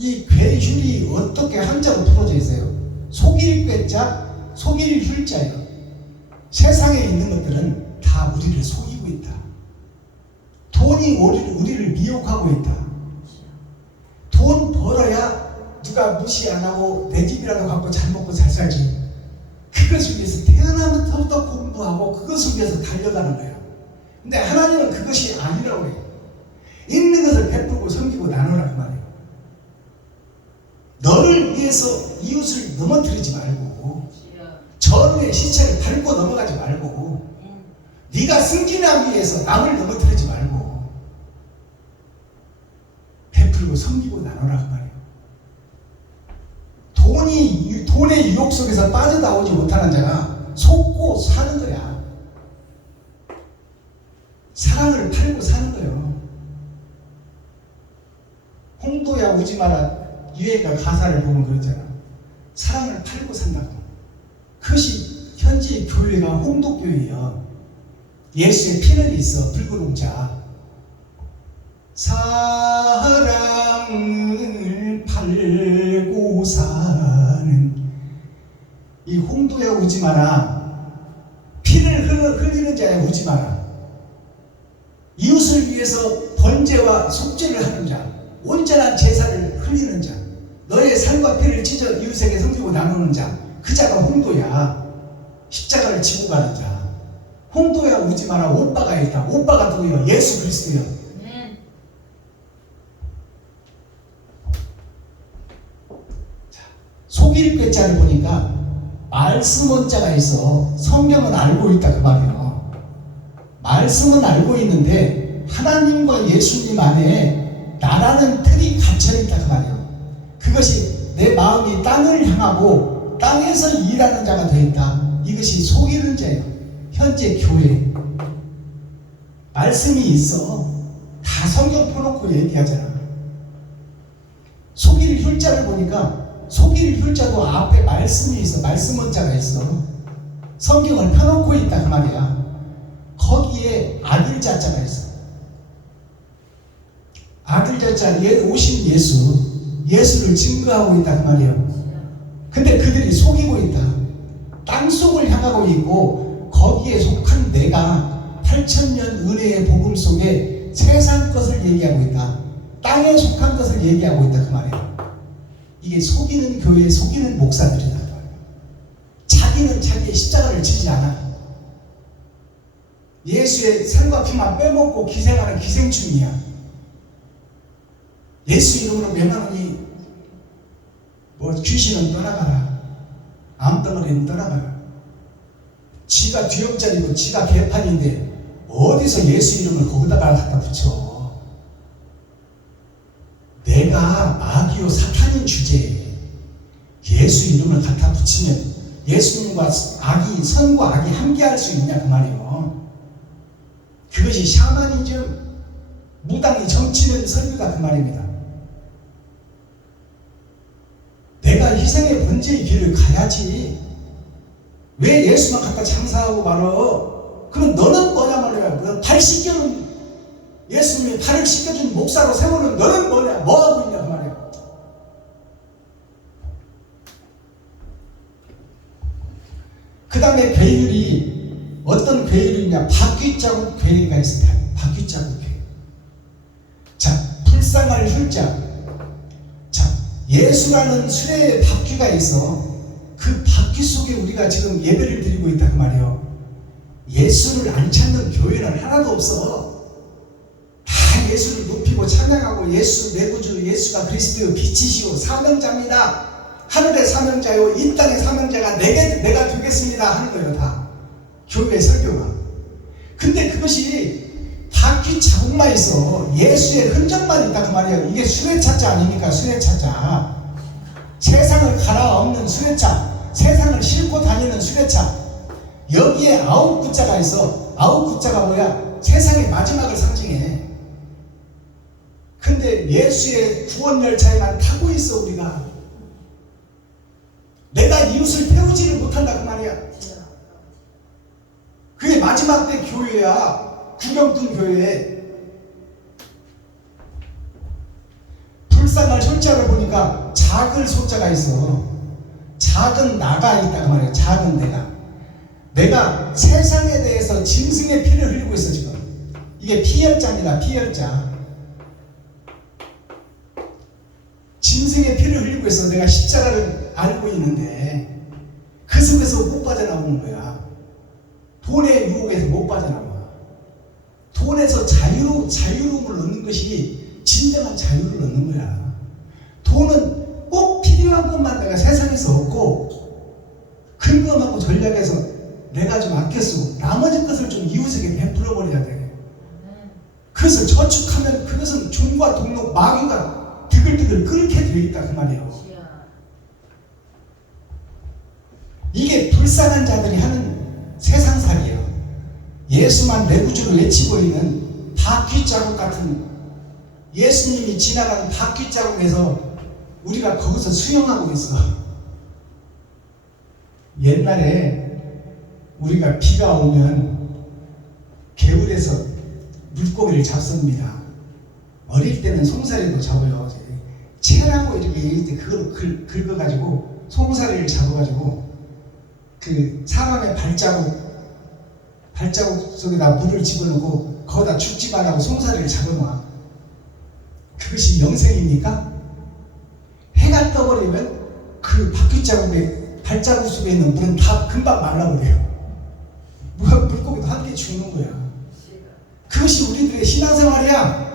이 괴휴리 어떻게 한자로 풀어져 있어요? 속일 괴자, 속일 휴자예요. 세상에 있는 것들은 다 우리를 속이고 있다. 돈이 우리를 미혹하고 있다. 돈 벌어야 누가 무시 안 하고 내 집이라도 갖고 잘 먹고 잘 살지. 그것을 위해서 태어나면서부터 공부하고 그것을 위해서 달려가는 거야. 근데 하나님은 그것이 아니라고 해요. 있는 것을 베풀고 섬기고 나누라 그 말이에요. 너를 위해서 이웃을 넘어뜨리지 말고, 전우의 시체를 밟고 넘어가지 말고, 네가 승진하기 위해서 남을 넘어뜨리지 말고 베풀고 섬기고 나누라 그 말이에요. 악의 유혹 속에서 빠져나오지 못하는 자가 속고 사는 거야. 사랑을 팔고 사는 거예요. 홍도야 우지 마라. 유해가 가사를 보면 그러잖아. 사랑을 팔고 산다고. 그것이 현재 교회가 홍도교회예요. 예수의 피는 있어. 붉은 홍자. 사랑을 팔고 사는 이 홍도야 우지 마라. 피를 흘리는 자야 우지 마라. 이웃을 위해서 번제와 속죄를 하는 자, 온전한 제사를 흘리는 자, 너의 살과 피를 찢어 이웃에게 섬기고 나누는 자, 그 자가 홍도야. 십자가를 지고 가는 자. 홍도야 우지 마라. 오빠가 있다. 오빠가 누구요? 예수 그리스도요. 아멘. 속일 빼자를 보니까 말씀 원자가 있어. 성경은 알고 있다 그 말이에요. 말씀은 알고 있는데 하나님과 예수님 안에 나라는 틀이 갇혀있다 그 말이에요. 그것이 내 마음이 땅을 향하고 땅에서 일하는 자가 되어 있다. 이것이 속이는 자예요. 현재 교회 말씀이 있어. 다 성경 펴놓고 얘기하잖아. 속일 흉자를 보니까 속일 흉자도 앞에 말씀이 있어. 말씀 원자가 있어. 성경을 펴놓고 있다 그 말이야. 거기에 아들 자자가 있어. 아들 자자 오신 예수를 증거하고 있다 그 말이에요. 근데 그들이 속이고 있다. 땅속을 향하고 있고 거기에 속한 내가 8,000년 은혜의 복음 속에 세상 것을 얘기하고 있다. 땅에 속한 것을 얘기하고 있다 그 말이에요. 이게 속이는 교회, 속이는 목사들이다. 자기는 자기의 십자가를 지지 않아. 예수의 살과 피만 빼먹고 기생하는 기생충이야. 예수 이름으로 명하노니 귀신은 떠나가라. 암덩어리는 떠나가라. 지가 뒤엎자리고 지가 개판인데 어디서 예수 이름을 거기다가 갖다 붙여. 내가 마귀요 사탄인 주제에 예수 이름을 갖다 붙이면 예수님과 선과 악이 함께할 수 있냐 그 말이에요. 그것이 샤머니즘, 무당이 정치는 설교다 그 말입니다. 내가 희생의 번제의 길을 가야지. 왜 예수만 갖다 장사하고 말어? 그럼 너는 뭐냐 말이야. 발 씻겨준 예수님이 발을 씻겨준 목사로 세우는 너는 뭐냐? 뭐 하고 있냐 그 말이야. 그 다음에 괴율이 어떤 괴율이냐? 바퀴자국 괴율가 있습니다. 바퀴자국 괴율. 자, 불쌍할 흉자. 자, 예수라는 수레의 바퀴가 있어. 그 바퀴 속에 우리가 지금 예배를 드리고 있다 그 말이에요. 예수를 안 찾는 교회는 하나도 없어. 다 예수를 높이고 찬양하고 예수 내 구주 예수가 그리스도요 빛이시오 사명자입니다. 하늘의 사명자요 이 땅의 사명자가 내가 되겠습니다 하는 거예요. 다 교회 설교가. 근데 그것이 바퀴 자국만 있어. 예수의 흔적만 있다 그 말이에요. 이게 수레차자 아닙니까? 수레차자. 세상을 갈아엎는 수레차. 세상을 싣고 다니는 수레차. 여기에 9구자가 있어. 9구자가 뭐야? 세상의 마지막을 상징해. 근데 예수의 구원 열차에만 타고 있어 우리가. 내가 이웃을 태우지를 못한다 그 말이야. 그게 마지막 때 교회야. 구경꾼 교회. 불쌍할 솔자를 보니까 작을 소자가 있어. 작은 나가 있다 그 말이야. 작은 내가 세상에 대해서 짐승의 피를 흘리고 있어 지금. 이게 피혈자입니다. 피혈자. 짐승의 피를 흘리고 있어. 내가 십자가를 알고 있는데 그 속에서 못 빠져나오는 거야. 돈의 유혹에서 못 빠져나와. 돈에서 자유로움을 얻는 것이 진정한 자유를 얻는 거야. 돈은 꼭 필요한 것만 내가 세상에서 얻고 근검하고 전략에서 내가 좀 아껴 쓰고 나머지 것을 좀 이웃에게 베풀어 버려야 돼. 그것을 저축하면 그것은 종과 동록 마귀가 드글드글 끓게 되어 있다 그 말이에요. 이게 불쌍한 자들이 하는 세상살이에요. 예수만 내 구주로 외치고 있는 바퀴자국 같은, 예수님이 지나가는 바퀴자국에서 우리가 거기서 수영하고 있어. 옛날에 우리가 비가 오면 개울에서 물고기를 잡습니다. 어릴 때는 송사리도 잡아요. 채라고 이렇게 그걸 긁어가지고 송사리를 잡아가지고 그 사람의 발자국 속에다 물을 집어넣고 거기다 죽지 말라고 송사리를 잡아놔. 그것이 영생입니까? 해가 떠버리면 그 발자국 속에 있는 물은 다 금방 말라버려요. 물고기도 함께 죽는 거야. 그것이 우리들의 신앙생활이야.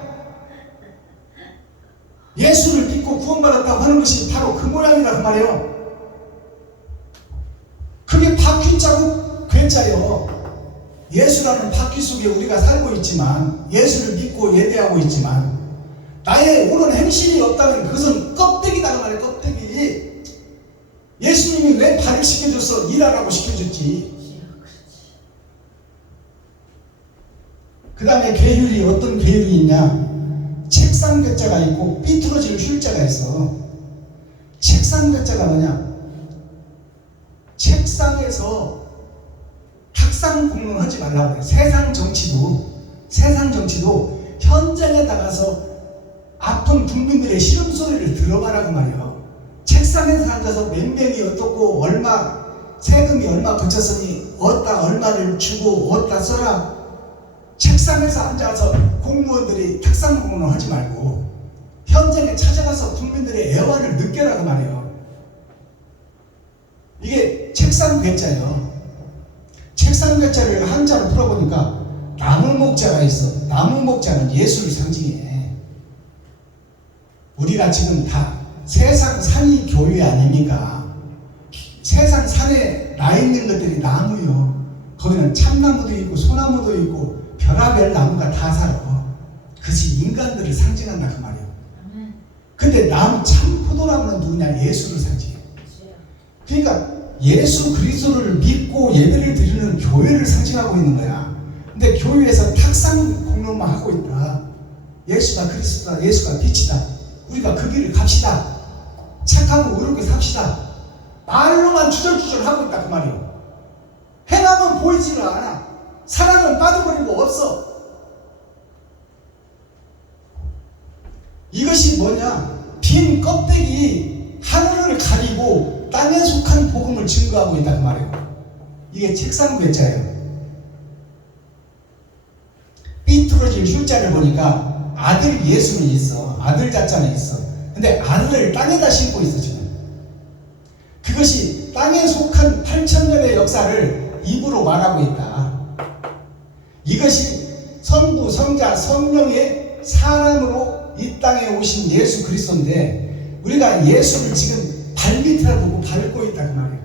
예수를 믿고 구원받았다고 하는 것이 바로 그 모양이라 그 말이에요. 그게 바퀴자국 괴짜요. 예수라는 바퀴 속에 우리가 살고 있지만, 예수를 믿고 예배하고 있지만, 나의 옳은 행실이 없다면 그것은 껍데기다 그 말이에요. 껍데기. 예수님이 왜 발을 시켜줬어? 일하라고 시켜줬지. 그 다음에 괴율이 어떤 괴율이 있냐? 책상 괴짜가 있고 삐뚤어질 휠자가 있어. 책상 괴짜가 뭐냐? 책상에서 탁상 공론하지 말라고 해. 세상 정치도 현장에 나가서 아픈 국민들의 시름소리를 들어봐라고 말이에요. 책상에서 앉아서 몇 명이 어떻고 세금이 얼마 거쳤으니 어디다 얼마를 주고 어디다 써라. 책상에서 앉아서 공무원들이 탁상 공론을 하지 말고 현장에 찾아가서 국민들의 애환을 느껴라고 말이에요. 이게 책상 괴짜예요. 책상 괴짜를 한자로 풀어보니까 나무 목자가 있어. 나무 목자는 예수를 상징해. 우리가 지금 다 세상 산이 교회 아닙니까? 세상 산에 나 있는 것들이 나무요. 거기는 참나무도 있고 소나무도 있고 별하별 나무가 다 살아. 그것이 인간들을 상징한다 그 말이에요. 근데 참 포도나무는 누구냐? 예수를 상징해. 그러니까 예수 그리스도를 믿고 예배를 드리는 교회를 상징하고 있는 거야. 근데 교회에서 탁상 공론만 하고 있다. 예수가 그리스도다, 예수가 빛이다, 우리가 그 길을 갑시다, 착하고 의롭게 삽시다, 말로만 주절주절 하고 있다 그 말이에요. 행함은 보이지를 않아. 사랑은 빠져버리고 없어. 이것이 뭐냐? 빈 껍데기, 하늘을 가리고 땅에 속한 복음을 증거하고 있다 그 말이에요. 이게 책상 괴짜예요. 삐뚤어질 흉자를 보니까 아들 예수는 있어. 아들 자자는 있어. 근데 아들을 땅에다 심고 있어 지금. 그것이 땅에 속한 8,000년의 역사를 입으로 말하고 있다. 이것이 성부, 성자, 성령의 사람으로 이 땅에 오신 예수 그리스도인데 우리가 예수를 지금 발밑이라 보고 밟고 있다 그 말이에요.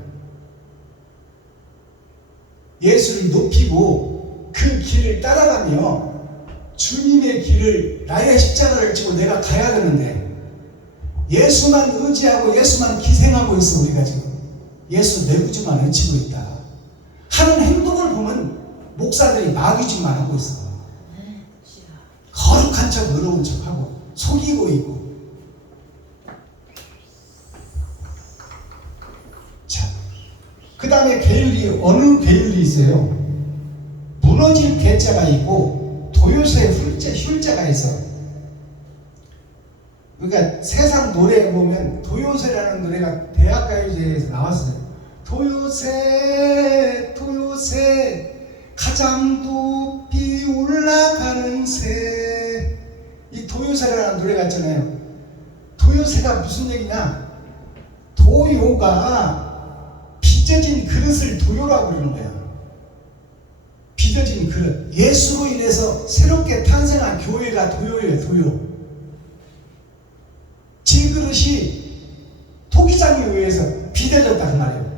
예수를 높이고 그 길을 따라가며 주님의 길을, 나의 십자가를 지고 내가 가야 되는데 예수만 의지하고 예수만 기생하고 있어. 우리가 지금 예수 내 구주만 외치고 있다. 하는 행동을 보면 목사들이 마귀짓만 하고 있어. 거룩한 척 의로운 척하고 속이고 있고. 자, 그 다음에 계율이 어느 계율이 있어요? 무너질 괴짜가 있고 도요새 훌자가 있어. 그러니까 세상 노래에 보면 도요새라는 노래가 대학가요제에서 나왔어요. 도요새 도요새 가장 높이 올라가는 새. 이 도요새라는 노래가 있잖아요. 도요새가 무슨 얘기냐? 도요가 빚어진 그릇을 도요라고 그러는 거야. 빚어진 그릇. 예수로 인해서 새롭게 탄생한 교회가 도요예요. 도요. 질그릇이 토기장에 의해서 빚어졌다 그 말이에요.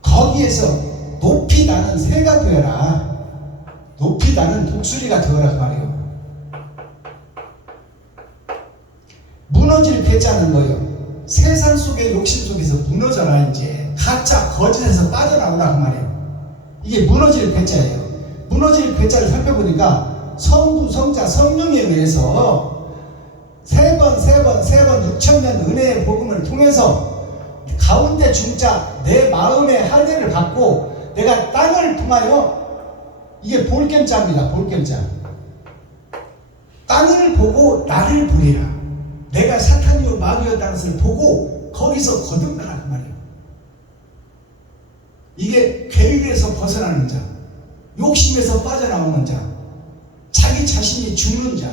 거기에서 높이 나는 새가 되어라, 높이 나는 독수리가 되어라 그 말이에요. 무너질 괴짜는 뭐예요? 세상 속의 욕심 속에서 무너져라. 이제 가짜 거짓에서 빠져나오라 그 말이에요. 이게 무너질 괴짜예요. 무너질 괴짜를 살펴보니까 성부, 성자, 성령에 의해서 세 번 6천년 은혜의 복음을 통해서 가운데 중자 내 마음의 할례를 받고 내가 땅을 통하여, 이게 볼견자입니다. 볼견자. 땅을 보고 나를 보리라. 내가 사탄이요 마귀였다는 것을 보고 거기서 거듭나라 그 말이에요. 이게 괴리에서 벗어나는 자, 욕심에서 빠져나오는 자, 자기 자신이 죽는 자,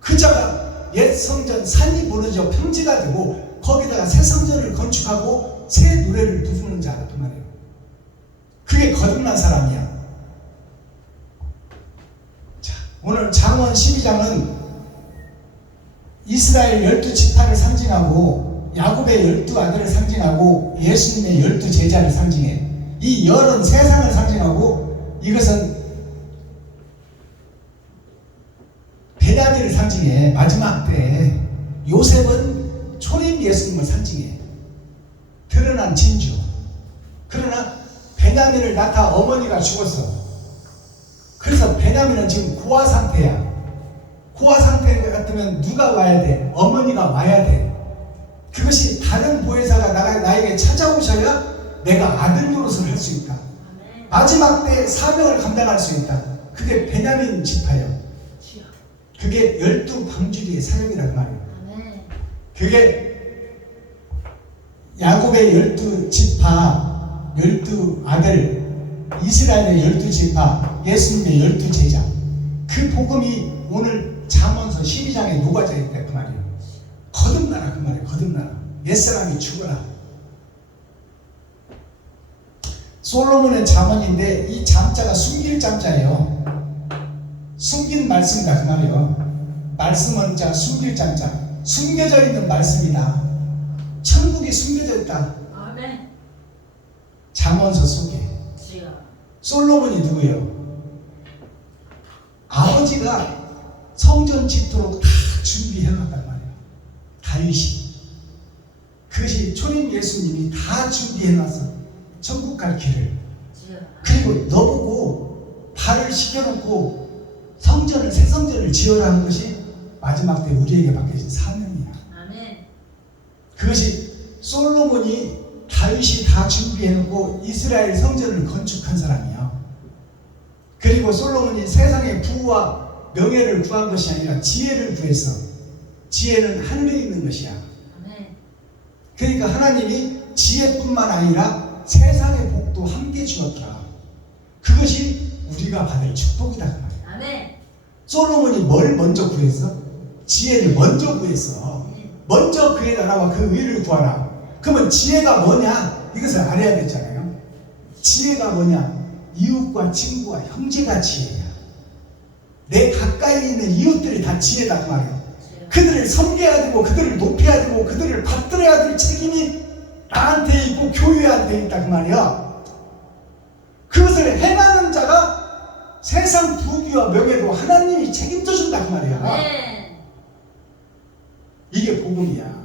그 자가 옛 성전 산이 무너져 평지가 되고 거기다가 새 성전을 건축하고 새 노래를 부르는 자라 그 말이에요. 그게 거듭난 사람이야. 자, 오늘 잠언 12장은 이스라엘 12지파를 상징하고 야곱의 12아들을 상징하고 예수님의 12제자를 상징해. 이 열은 세상을 상징하고 이것은 베냐민을 상징해. 마지막 때 요셉은 초림 예수님을 상징해. 드러난 진주. 그러나 베냐민을 낳다 어머니가 죽었어. 그래서 베냐민은 지금 고아 상태야. 고아 상태 같으면 누가 와야 돼? 어머니가 와야 돼. 그것이 다른 보혜사가 나에게 찾아오셔야 내가 아들 노릇을 할 수 있다. 마지막 때 사명을 감당할 수 있다. 그게 베냐민 지파예요. 그게 12방주리의 사역이란 말이에요. 그게 야곱의 12지파, 12아들, 이스라엘의 12지파, 예수님의 12제자. 그 복음이 오늘 잠언서 12장에 녹아져 있다 그 말이에요. 거듭나라 그 말이에요. 거듭나라. 옛사람이 죽어라. 솔로몬의 잠언인데 이 잠자가 숨길 잠자예요. 숨긴 말씀이다 그 말이에요. 말씀은 자, 숨길 잠자. 숨겨져 있는 말씀이다. 천국이 숨겨져 있다. 아멘. 잠언서 속에. 솔로몬이 누구예요? 아버지가 성전 짓도록 다 준비해놨단 말이에요. 다윗이. 그것이 초림 예수님이 다 준비해놨어. 천국 갈 길을. 그리고 너보고 발을 시켜놓고 성전을, 새 성전을 지어라 하는 것이 마지막 때 우리에게 맡겨진 사명이야. 아멘. 그것이 솔로몬이 다윗이 다 준비해놓고 이스라엘 성전을 건축한 사람이야. 그리고 솔로몬이 세상의 부와 명예를 구한 것이 아니라 지혜를 구했어. 지혜는 하늘에 있는 것이야. 아멘. 그러니까 하나님이 지혜뿐만 아니라 세상의 복도 함께 주었더라. 그것이 우리가 받을 축복이다 그 말이야. 아멘. 솔로몬이 뭘 먼저 구했어? 지혜를 먼저 구했어. 먼저 그의 나라와 그 의를 구하라. 그러면 지혜가 뭐냐? 이것을 알아야 되잖아요. 지혜가 뭐냐? 이웃과 친구와 형제가 지혜야. 내 가까이 있는 이웃들이 다 지혜다 그 말이에요. 그들을 섬겨야 되고 그들을 높여야 되고 그들을 받들어야 될 책임이 나한테 있고 교회한테 있다 그 말이야. 그것을 행하는 자가 세상 부귀와 명예도 하나님이 책임져 준다 그 말이야. 아멘. 이게 복음이야.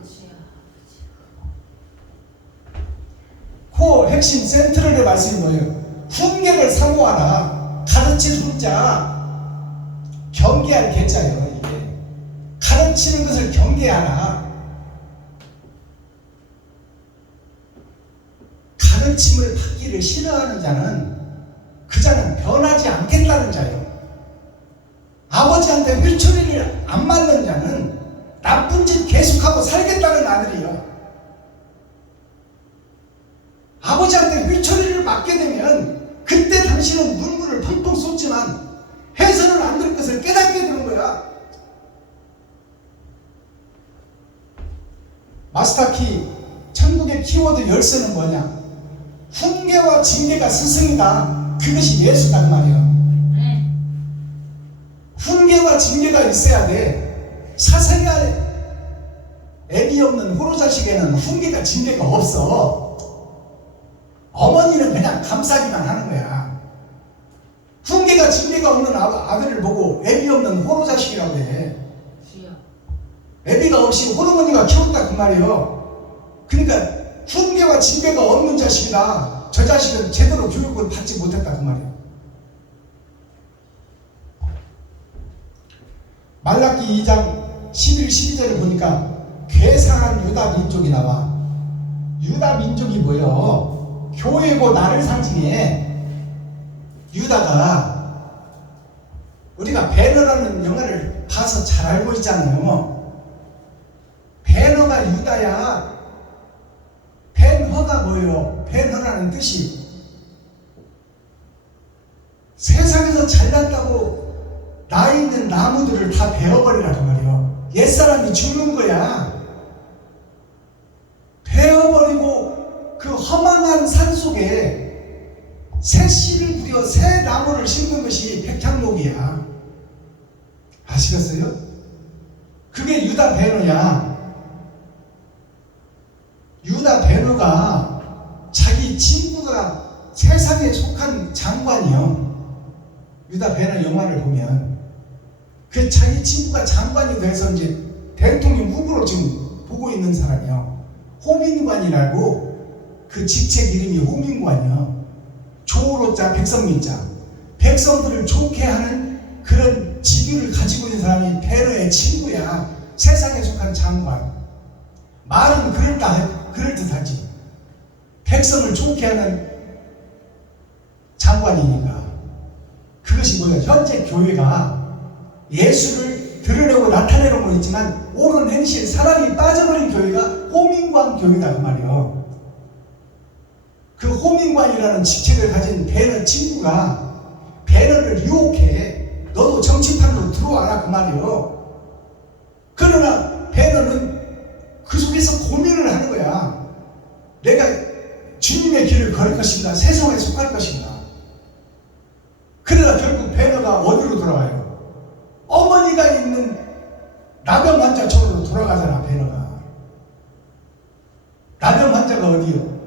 그 핵심 센트럴의 말씀이 뭐예요? 훈계를 사모하라. 가르칠 훈자, 경계할 계자예요. 이게 가르치는 것을 경계하라. 가르침을 받기를 싫어하는 자는 그 자는 변하지 않겠다는 자예요. 아버지한테 회초리를 안 맞는 자는 나쁜 짓 계속하고 살겠다는 아들이에요. 아버지한테 회초리를 맞게 되면 그때 당신은 눈물을 펑펑 쏟지만 해서는 안 될 것을 깨닫게 되는 거야. 마스터키 천국의 키워드 열쇠는 뭐냐? 훈계와 징계가 스승이다. 그것이 예수다 그 말이야. 훈계와 징계가 있어야 돼. 사생활 애비 없는 호로 자식에는 훈계가 징계가 없어. 어머니는 그냥 감싸기만 하는 거야. 훈계가 징계가 없는 아들을 보고 애비 없는 호로 자식이라고 해. 애비가 없이 호르몬이가 키웠다 그 말이에요. 그러니까 훈계와 징계가 없는 자식이다. 저 자식은 제대로 교육을 받지 못했다 그 말이에요. 말라기 2장 11, 12절을 보니까 괴상한 유다 민족이 나와. 유다 민족이 뭐예요? 교회고 나를 상징해. 유다가 우리가 배너라는 영화를 봐서 잘 알고 있잖아요. 배너가 유다야. 벤허가 뭐예요? 벤허라는 뜻이 세상에서 잘났다고 나 있는 나무들을 다 베어버리라고 말이에요. 옛사람이 죽는 거야. 베어버리고 그 험한한 산 속에 새 씨를 부려 새 나무를 심는 것이 백향목이야. 아시겠어요? 그게 유다 베너야. 유다 베너가 자기 친구가 세상에 속한 장관이요. 유다 베너 영화를 보면 그 자기 친구가 장관이 돼서 이제 대통령 후보로 지금 보고 있는 사람이요. 호민관이라고 그 직책 이름이 호민관이요. 조로자 백성민자. 백성들을 좋게 하는 그런 직위를 가지고 있는 사람이 베너의 친구야. 세상에 속한 장관. 말은 그럴듯하지. 백성을 좋게 하는 장관이니까. 그것이 뭐야? 현재 교회가 예수를 드러내고 나타내는 건 있지만 옳은 행실, 사랑이 빠져버린 교회가 호민관 교회다 그 말이에요. 그 호민관이라는 직책을 가진 베너 친구가 베너를 유혹해. 너도 정치판으로 들어와라 그 말이에요. 그러나 베너는 그 속에서 고민을 하는 거야. 내가 주님의 길을 걸을 것인가, 세상에 속할 것인가. 그러다 결국 베너가 어디로 돌아가요? 어머니가 있는 나병 환자촌으로 돌아가잖아. 베너가. 나병 환자가 어디요?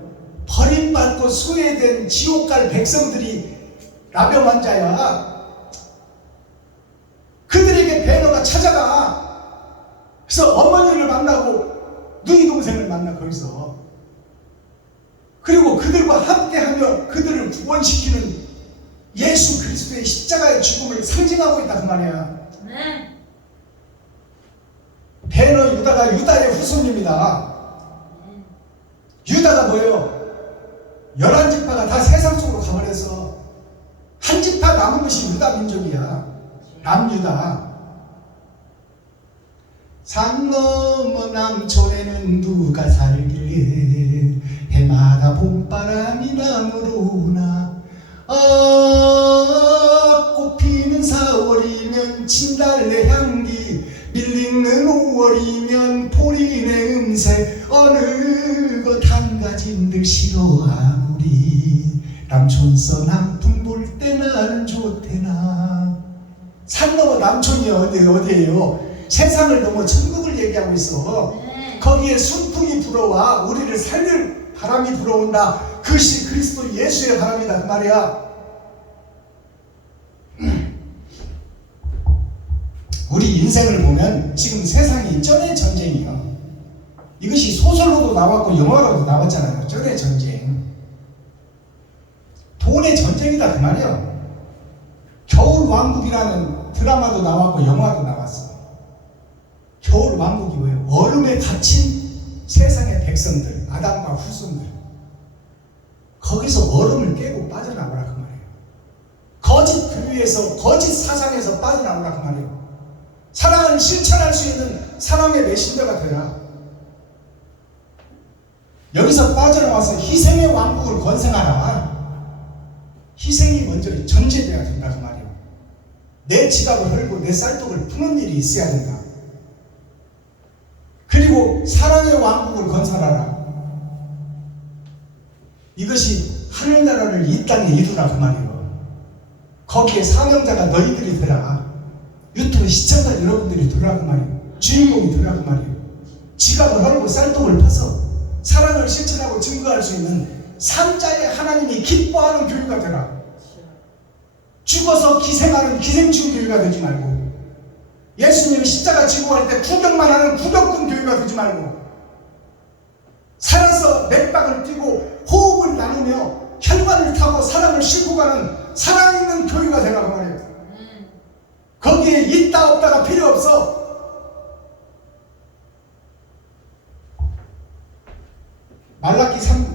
버림받고 소외된 지옥 갈 백성들이 나병 환자야. 그들에게 베너가 찾아가. 그래서 어머니를 만나고 누이 동생을 만나 거기서. 그리고 그들과 함께하며 그들을 구원시키는 예수 그리스도의 십자가의 죽음을 상징하고 있다 그 말이야. 네. 베너 유다가 유다의 후손입니다. 유다가 뭐예요? 11지파가 다 세상 속으로 가버려서 한 지파 남은 것이 유다 민족이야. 남유다. 산 너머 남촌에는 누가 살길래 해마다 봄바람이 나무로나. 꽃피는 4월이면 진달래 향기, 밀리는 5월이면 포린의 음색. 어느 것 한 가진들 싫어하무리. 남촌서 남풍 불 때 나는 좋대나. 산 넘어 남촌이 어디예요? 세상을 넘어 천국을 얘기하고 있어. 네. 거기에 순풍이 불어와 우리를 살릴 바람이 불어온다. 그것이 그리스도 예수의 바람이다 그 말이야. 우리 인생을 보면 지금 세상이 쩐의 전쟁이에요. 이것이 소설로도 나왔고 영화로도 나왔잖아요. 쩐의 전쟁. 돈의 전쟁이다 그 말이에요. 겨울왕국이라는 드라마도 나왔고 영화도 나왔어. 겨울왕국이 뭐예요? 얼음에 갇힌 세상의 백성들, 아담과 후손들. 거기서 얼음을 깨고 빠져나오라 그 말이에요. 거짓 교리에서, 거짓 사상에서 빠져나오라 그 말이에요. 사랑을 실천할 수 있는 사랑의 메신저가 되라. 여기서 빠져나와서 희생의 왕국을 건설하라. 희생이 먼저 전제돼야 된다 그 말이에요. 내 지갑을 헐고 내 쌀떡을 푸는 일이 있어야 된다. 그리고 사랑의 왕국을 건설하라. 이것이 하늘나라를 이 땅에 이루라 그 말이에요. 거기에 사명자가 너희들이 되라. 유튜브 시청자 여러분들이 되라 그 말이에요. 주인공이 되라 그 말이에요. 지갑을 헐고 쌀떡을 파서 사랑을 실천하고 증거할 수 있는 삼자의 하나님이 기뻐하는 교회가 되라. 죽어서 기생하는 기생충 교회가 되지 말고 예수님이 십자가 지고 할 때 구경만 하는 구경꾼 교회 교회가 되지 말고 살아서 맥박을 띄고 호흡을 나누며 혈관을 타고 사람을 싣고 가는 사랑 있는 교회가 되라고 말해요. 아멘. 거기에 있다 없다가 필요 없어.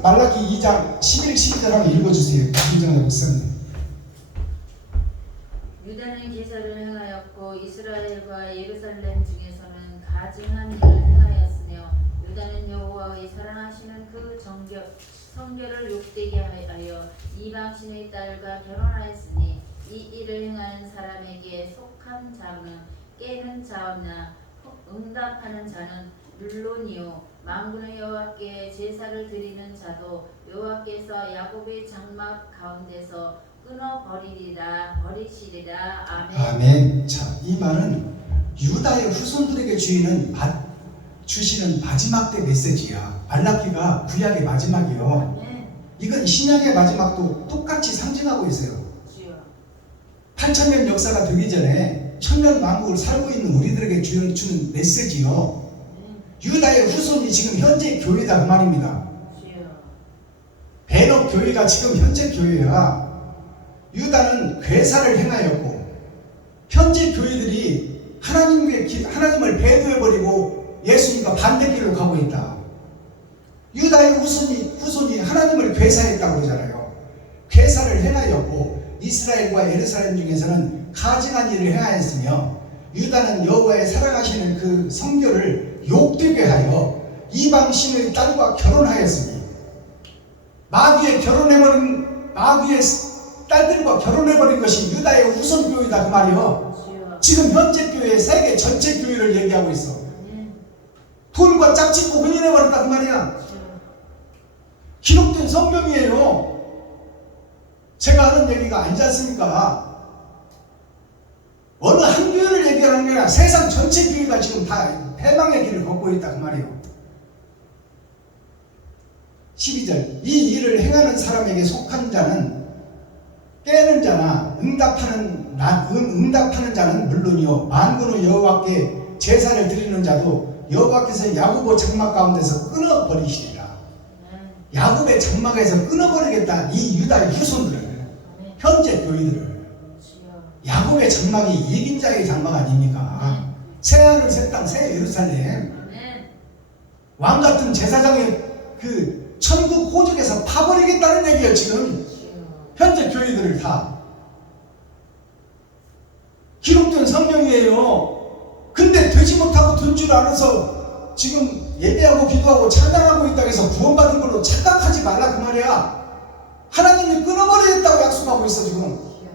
말라기 2장 11, 12절 한번 읽어주세요. 김정래 목사님. 유다는 계사를 행하였고 이스라엘과 예루살렘 중에서는 가증한 일을 행하였으며 유다는 여호와의 사랑하시는 그 성결을 욕되게 하여 이방신의 딸과 결혼하였으니 이 일을 행하는 사람에게 속한 자는 깨는 자나 응답하는 자는 물론이요 만군의 여호와께 제사를 드리는 자도 여호와께서 야곱의 장막 가운데서 끊어버리시리라. 아멘. 아멘. 자, 이 말은 유다의 후손들에게 주시는 마지막 때 메시지야. 말라기가 구약의 마지막이요. 아멘. 이건 신약의 마지막도 똑같이 상징하고 있어요. 주여. 8,000년 역사가 되기 전에 천년 왕국을 살고 있는 우리들에게 주는 메시지요. 아멘. 유다의 후손이 지금 현재 교회다 그 말입니다. 주여. 베너 교회가 지금 현재 교회야. 유다는 괴사를 행하였고 현재 교회들이 하나님을 배도해버리고 예수님과 반대길로 가고 있다. 유다의 후손이 하나님을 괴사했다고 그러잖아요. 괴사를 행하였고 이스라엘과 예루살렘 중에서는 가증한 일을 행하였으며 유다는 여호와의 사랑하시는 그 성결을 욕되게 하여 이방신의 딸과 결혼하였으니 마귀의 딸들과 결혼해버린 것이 유다의 후손 교회다 그 말이요. 주여. 지금 현재 교회 세계 전체 교회를 얘기하고 있어. 아멘. 돈과 짝짓고 혼인해버렸다 그 말이야. 주여. 기록된 성경이에요. 제가 하는 얘기가 아니지 않습니까? 어느 한 교회를 얘기하는 게 아니라 세상 전체 교회가 지금 다 패망의 길을 걷고 있다 그 말이에요. 12절 이 일을 행하는 사람에게 속한 자는 깨는 자나 응답하는 자는 물론이요 만군의 여호와께 제사를 드리는 자도 여호와께서 야곱의 장막 가운데서 끊어버리시리라. 아멘. 야곱의 장막에서 끊어버리겠다. 이 유다의 후손들을 아멘. 현재 교회들을 주여. 야곱의 장막이 이긴 자의 장막 아닙니까? 새하늘 새 땅 새 예루살렘 아멘. 왕같은 제사장의 그 천국 호적에서 파버리겠다는 얘기예요. 지금 주여. 현재 교회들을 다 기록된 성경이에요. 근데 되지 못하고 된 줄 알아서 지금 예배하고 기도하고 찬양하고 있다고 해서 구원받은 걸로 착각하지 말라 그 말이야. 하나님이 끊어버리겠다고 약속하고 있어. 지금 주여.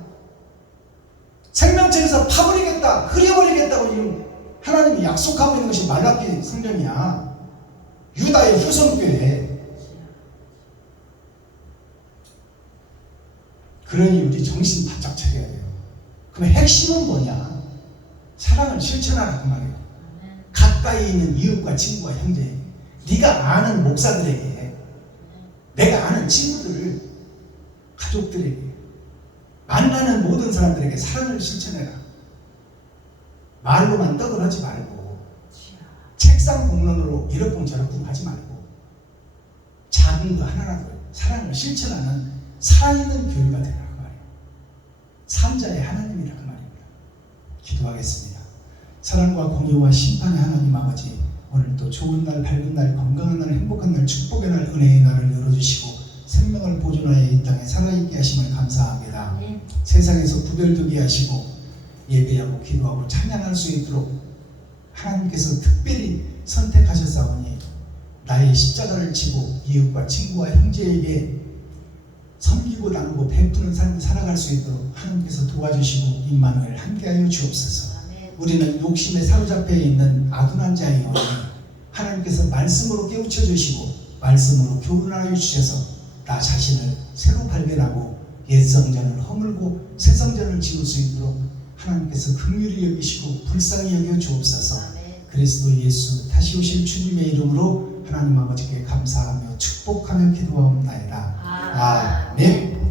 생명책에서 파버리겠다 흐려버리겠다고 지금 하나님이 약속하고 있는 것이 말라기 성경이야. 유다의 후손교회. 그러니 우리 정신 바짝 차려야 돼요. 그럼 핵심은 뭐냐? 사랑을 실천하라 그 말이에요. 아멘. 가까이 있는 이웃과 친구와 형제에게, 네가 아는 목사들에게, 내가 아는 친구들, 가족들에게, 만나는 모든 사람들에게 사랑을 실천해라. 말로만 떡을 하지 말고 주여. 책상 공론으로 이러쿵 저러쿵 하지 말고 작은 거 하나라도 사랑을 실천하는 살아있는 교회가 되라 그 말이에요. 산자의 하나님이라 그 말입니다. 기도하겠습니다. 사랑과 공의와 심판의 하나님 아버지, 오늘도 좋은 날, 밝은 날, 건강한 날, 행복한 날, 축복의 날, 은혜의 날을 열어주시고 생명을 보존하여 이 땅에 살아있게 하심을 감사합니다. 아멘. 세상에서 구별되게 하시고 예배하고 기도하고 찬양할 수 있도록 하나님께서 특별히 선택하셨사오니 나의 십자가를 지고 이웃과 친구와 형제에게 섬기고 나누고 베푸는 삶을 살아갈 수 있도록 하나님께서 도와주시고 임마누엘 함께하여 주옵소서. 아멘. 우리는 욕심에 사로잡혀 있는 아둔한 자이오니 하나님께서 말씀으로 깨우쳐 주시고 말씀으로 교훈하여 주셔서 나 자신을 새로 발견하고 옛 성전을 허물고 새 성전을 지을 수 있도록 하나님께서 긍휼히 여기시고 불쌍히 여겨 주옵소서. 아멘. 그리스도 예수 다시 오실 주님의 이름으로 하나님 아버지께 감사하며 축복하며 기도하옵나이다. 아멘.